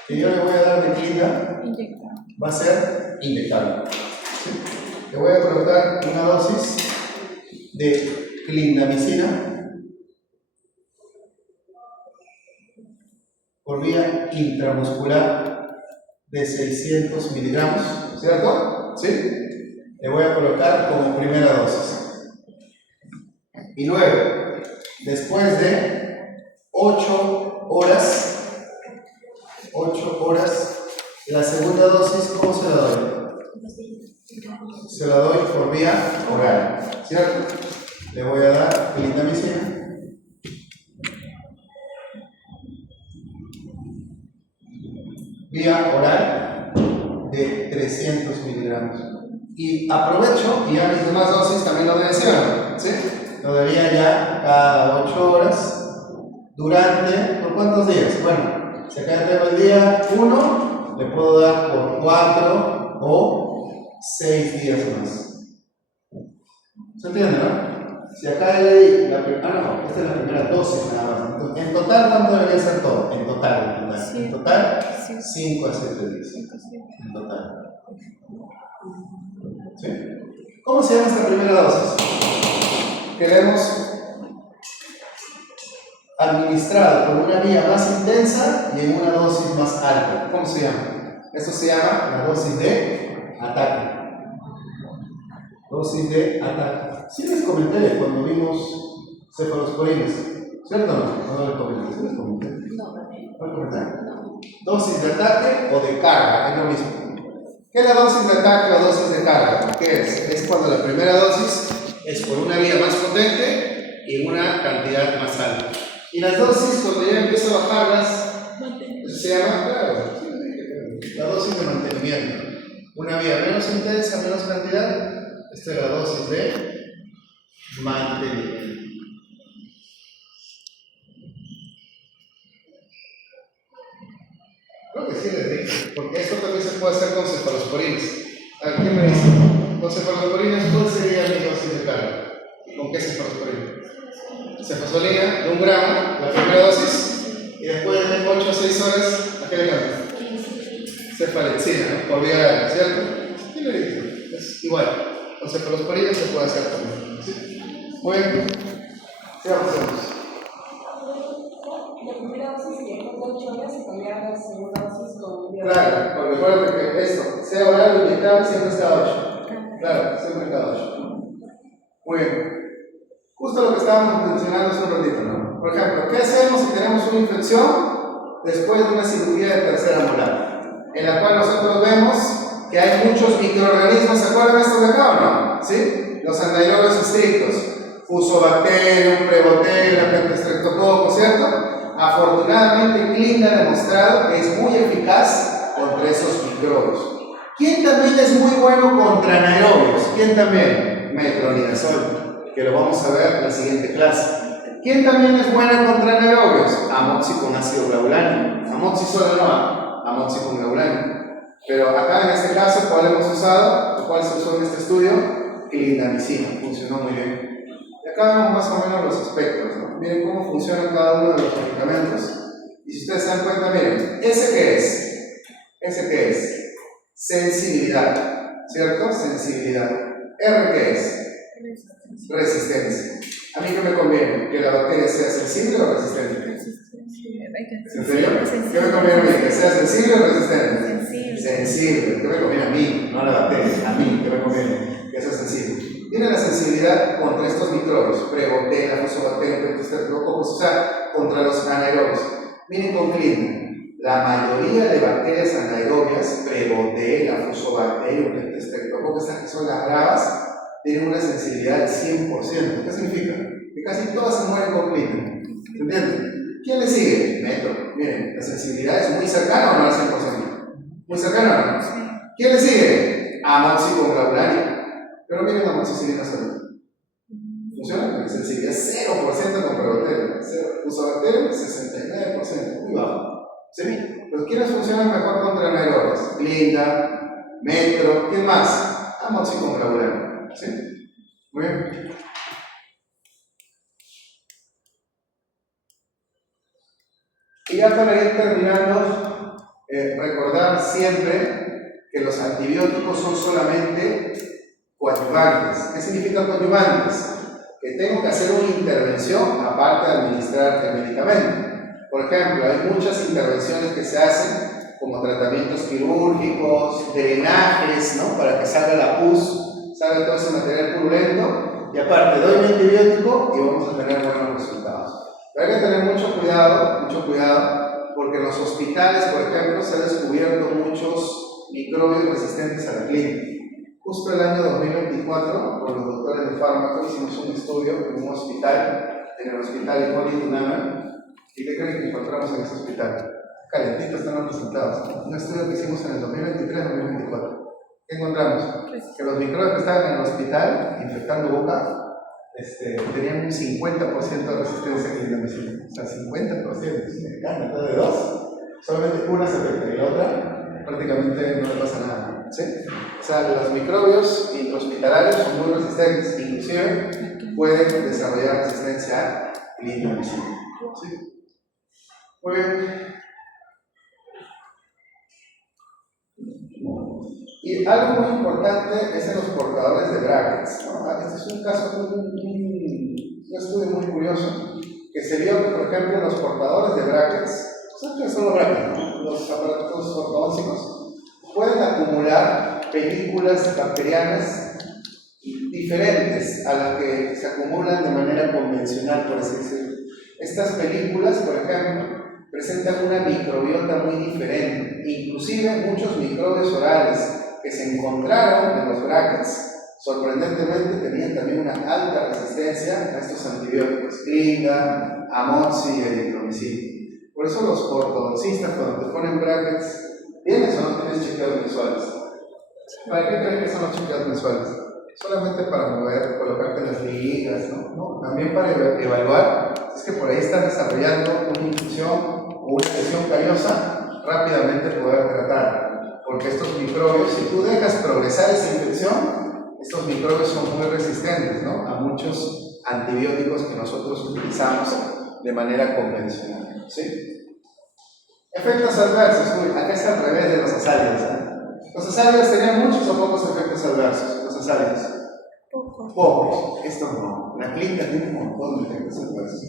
que yo le voy a dar de clínica va a ser inyectable. ¿Sí? Le voy a colocar una dosis de clindamicina por vía intramuscular de 600 miligramos, ¿cierto? ¿Sí? Le voy a colocar como primera dosis. Y luego, después de 8 horas, la segunda dosis, ¿cómo se la doy? Se la doy por vía oral, ¿cierto? Le voy a dar clindamicina. Vía oral de 300 miligramos. Y aprovecho, y ya mis demás dosis también lo menciono, ¿sí? Lo daría ya cada 8 horas durante, ¿por cuántos días? Bueno, si acá tengo el día 1, le puedo dar por 4 o 6 días más. ¿Se entiende, no? Si acá le di esta es la primera dosis nada más. Entonces, en total, ¿cuánto debería ser todo? En total, 5 a 7 días. En total. ¿Sí? ¿Cómo se llama esta primera dosis? Que le hemos administrado por una vía más intensa y en una dosis más alta. ¿Cómo se llama? Esto se llama la dosis de ataque. Dosis de ataque. Sí les comenté cuando vimos cefalosporines, ¿cierto o no? No les comenté, ¿sí les comenté? No. Dosis de ataque o de carga, es lo mismo. ¿Qué es la dosis de ataque o dosis de carga? ¿Qué es? Es cuando la primera dosis es por una vía más potente y en una cantidad más alta. Y las dosis, cuando ya empiezo a bajarlas, eso se llama, claro, la dosis de mantenimiento. Una vía menos intensa, menos cantidad. Esta es la dosis de mantenimiento. Creo que sí les dije, porque esto también se puede hacer con cefalosporines. ¿A quién me dice? Con cefalosporina, ¿cuál sería mi dosis de carga? ¿Con qué cefalosporina? Cefazolina de 1 gramo, la primera dosis, y después de 8 a 6 horas, ¿a qué le cambia? Cefalexina, ¿no? Por vía oral, ¿cierto? ¿Qué le digo? Es igual. Con cefalosporina se puede hacer también. ¿Sí? Muy bien. Sigamos. La primera dosis y después de 8 horas se cambiaba la segunda dosis con vía oral. Claro, porque recuerda que esto, sea oral o inyectable, siempre es cada 8. Claro, siempre cada 8. Muy bien. Justo lo que estábamos mencionando hace un ratito, ¿no? Por ejemplo, ¿qué hacemos si tenemos una infección después de una cirugía de tercera molar? En la cual nosotros vemos que hay muchos microorganismos, ¿se acuerdan de estos de acá o no? ¿Sí? Los anaerobios estrictos, Fusobacterium, Prebacterium, Pentastreptococcus, ¿cierto? Afortunadamente, Klein ha demostrado que es muy eficaz contra esos microbios. ¿Quién también es muy bueno contra anaerobios? ¿Quién también? Metronidazol, que lo vamos a ver en la siguiente clase. ¿Quién también es bueno contra anaerobios? Amoxi con ácido glaulánico. Amoxi solo no, amoxi con glaulánico. Pero acá en este caso, ¿cuál hemos usado? ¿Cuál se usó en este estudio? Clindamicina, funcionó muy bien. Y acá vemos más o menos los aspectos, ¿no? Miren cómo funciona cada uno de los medicamentos. Y si ustedes se dan cuenta, miren, ¿ese qué es? ¿Ese qué es? Sensibilidad, ¿cierto? Sensibilidad. ¿R qué es? Resistencia. ¿A mí qué me conviene? ¿Que la bacteria sea sensible o resistente? ¿En serio? ¿Qué me conviene a mí? ¿Que sea sensible o resistente? Sensible. ¿Qué me conviene a mí? No a la bacteria, a mí. ¿Qué me conviene? Que sea sensible. Tiene la sensibilidad contra estos microbios, Prebacteria, Fusobacterium, Pentastreptococcus, o sea, contra los anaerobios. Miren con Klein, la mayoría de bacterias anaerobias, Prebacteria, Fusobacterium, Pentastreptococcus, estas que son las bravas, tienen una sensibilidad del 100%. ¿Qué significa? Que casi todas se mueren con Klein. ¿Entienden? ¿Quién le sigue? Metro. Miren, la sensibilidad es muy cercana o no al 100%. Muy cercana o no. ¿Quién le sigue? Amoxi con glaulánico. Pero miren la amoxicilina sola. ¿Funciona? La sensibilidad es 0% con Prebacterium. Fusobacterium, 69%. Muy bajo. ¿Sí? Pero ¿quiénes funcionan mejor contra anaerobios? Glinda, Metro. ¿Quién más? Amoxi con glaulánico. ¿Sí? Muy bien. Y ya para ir terminando, recordar siempre que los antibióticos son solamente coadyuvantes. ¿Qué significa coadyuvantes? Que tengo que hacer una intervención aparte de administrar el medicamento. Por ejemplo, hay muchas intervenciones que se hacen como tratamientos quirúrgicos, drenajes, ¿no? Para que salga la pus, salga todo ese material purulento, y aparte doy un antibiótico y vamos a tener buenos resultados. Pero hay que tener mucho cuidado, porque en los hospitales, por ejemplo, se han descubierto muchos microbios resistentes a la clínica. Justo el año 2024, con los doctores de fármaco, hicimos un estudio en un hospital, en el hospital Hipólito Unanue. ¿Y qué creen que encontramos en ese hospital? Calentitos están los resultados. Un estudio que hicimos en el 2023-2024. ¿Qué encontramos? Que los microbios que estaban en el hospital, infectando boca, tenían un 50% de resistencia a clindamicina. O sea, 50%. Me encanta, todo de dos. Solamente una se afecta y la otra prácticamente no le pasa nada. ¿Sí? O sea, los microbios intrahospitalarios son muy resistentes, inclusive pueden desarrollar resistencia a clindamicina. ¿Sí? Muy bien. Y algo muy importante es en los portadores de brackets, ¿no? Este es un caso, un estudio muy curioso, que se vio que, por ejemplo, los portadores de brackets, ¿saben qué son los brackets, no? Los aparatos ortodónticos, pueden acumular películas bacterianas diferentes a las que se acumulan de manera convencional, por así decirlo. Estas películas, por ejemplo, presentan una microbiota muy diferente, inclusive muchos microbios orales que se encontraron en los brackets, sorprendentemente tenían también una alta resistencia a estos antibióticos, Clinda, Amoxi y Erythromycin. Por eso los ortodoncistas, cuando te ponen brackets, ¿tienes o no tienes chequeos mensuales? ¿Para qué creen que son los chequeos mensuales? Solamente para mover, colocarte las ligas, ¿no? También para evaluar si es que por ahí estás desarrollando una infección o una lesión callosa, rápidamente poder tratar. Porque estos microbios, si tú dejas progresar esa infección, estos microbios son muy resistentes, ¿no?, a muchos antibióticos que nosotros utilizamos de manera convencional, ¿sí? Efectos adversos. Uy, acá está al revés de los azálidos, ¿eh? Los azálidos tenían muchos o pocos efectos adversos. Los azálidos. Pocos. Estos no. La clínica tiene un montón de efectos adversos.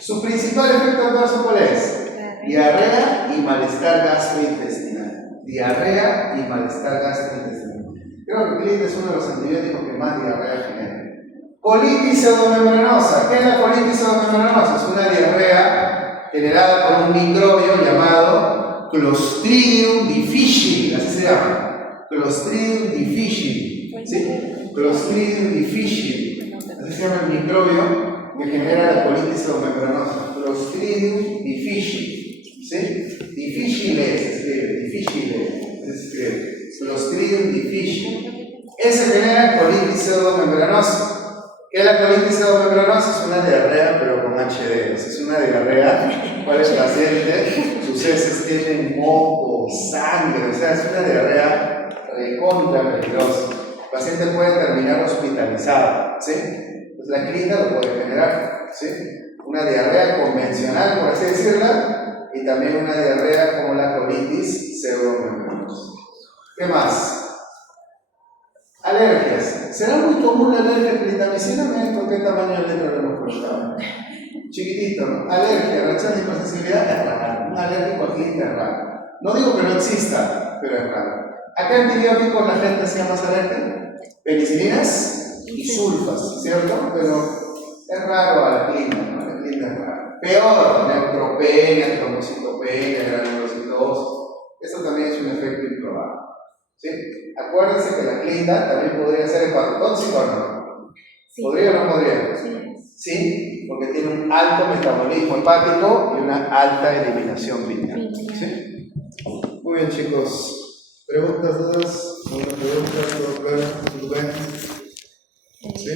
Su principal efecto adverso, ¿cuál es? Diarrea y malestar gastrointestinal. Diarrea y malestar gastrointestinal. Creo que Clit es uno de los antibióticos que más diarrea genera. Colitis pseudomembranosa. ¿Qué es la colitis pseudomembranosa? Es una diarrea generada por un microbio llamado Clostridium difficile, así se llama. Clostridium difficile. ¿Sí? Clostridium difficile. Así se llama el microbio que genera la colitis pseudomembranosa. Clostridium difficile. ¿Sí? Difficile se escribe. Difficile se escribe. Clostridium difficile. Ese genera colitis pseudomembranosa. ¿Qué es la colitis pseudomembranosa? Es una diarrea, pero con HD. Es una diarrea para el paciente. Sus heces tienen moco, sangre. O sea, es una diarrea recontra peligrosa. El paciente puede terminar hospitalizado. ¿Sí? Pues la clínica lo puede generar. ¿Sí? Una diarrea convencional, por así decirla, y también una diarrea como la colitis pseudomembranosa. ¿Qué más? Alergias. ¿Será muy común la alergia a clindamicina? ¿Con qué tamaño de letra lo hemos colocado? Chiquitito, ¿no? Alergia, reacción de hipersensibilidad es raro. Un alérgico a clínica es raro. No digo que no exista, pero es raro. ¿A qué antibióticos la gente hacía más alergia? Penicilinas y sulfas, ¿cierto? Pero es raro a la clínica, ¿no? La clínica es raro. Peor, neutropenia, trombocitopenia, granulocitosis. Eso también es un efecto improbable. ¿Sí? Acuérdense que la clínica también podría ser hepatotóxica o no. Sí. ¿Podría o no podría? Sí. Sí, porque tiene un alto metabolismo hepático y una alta eliminación biliar. ¿Sí? Muy bien, chicos. ¿Preguntas, dudas? ¿Alguna pregunta? ¿Todo claro? ¿Todo bien? ¿Sí?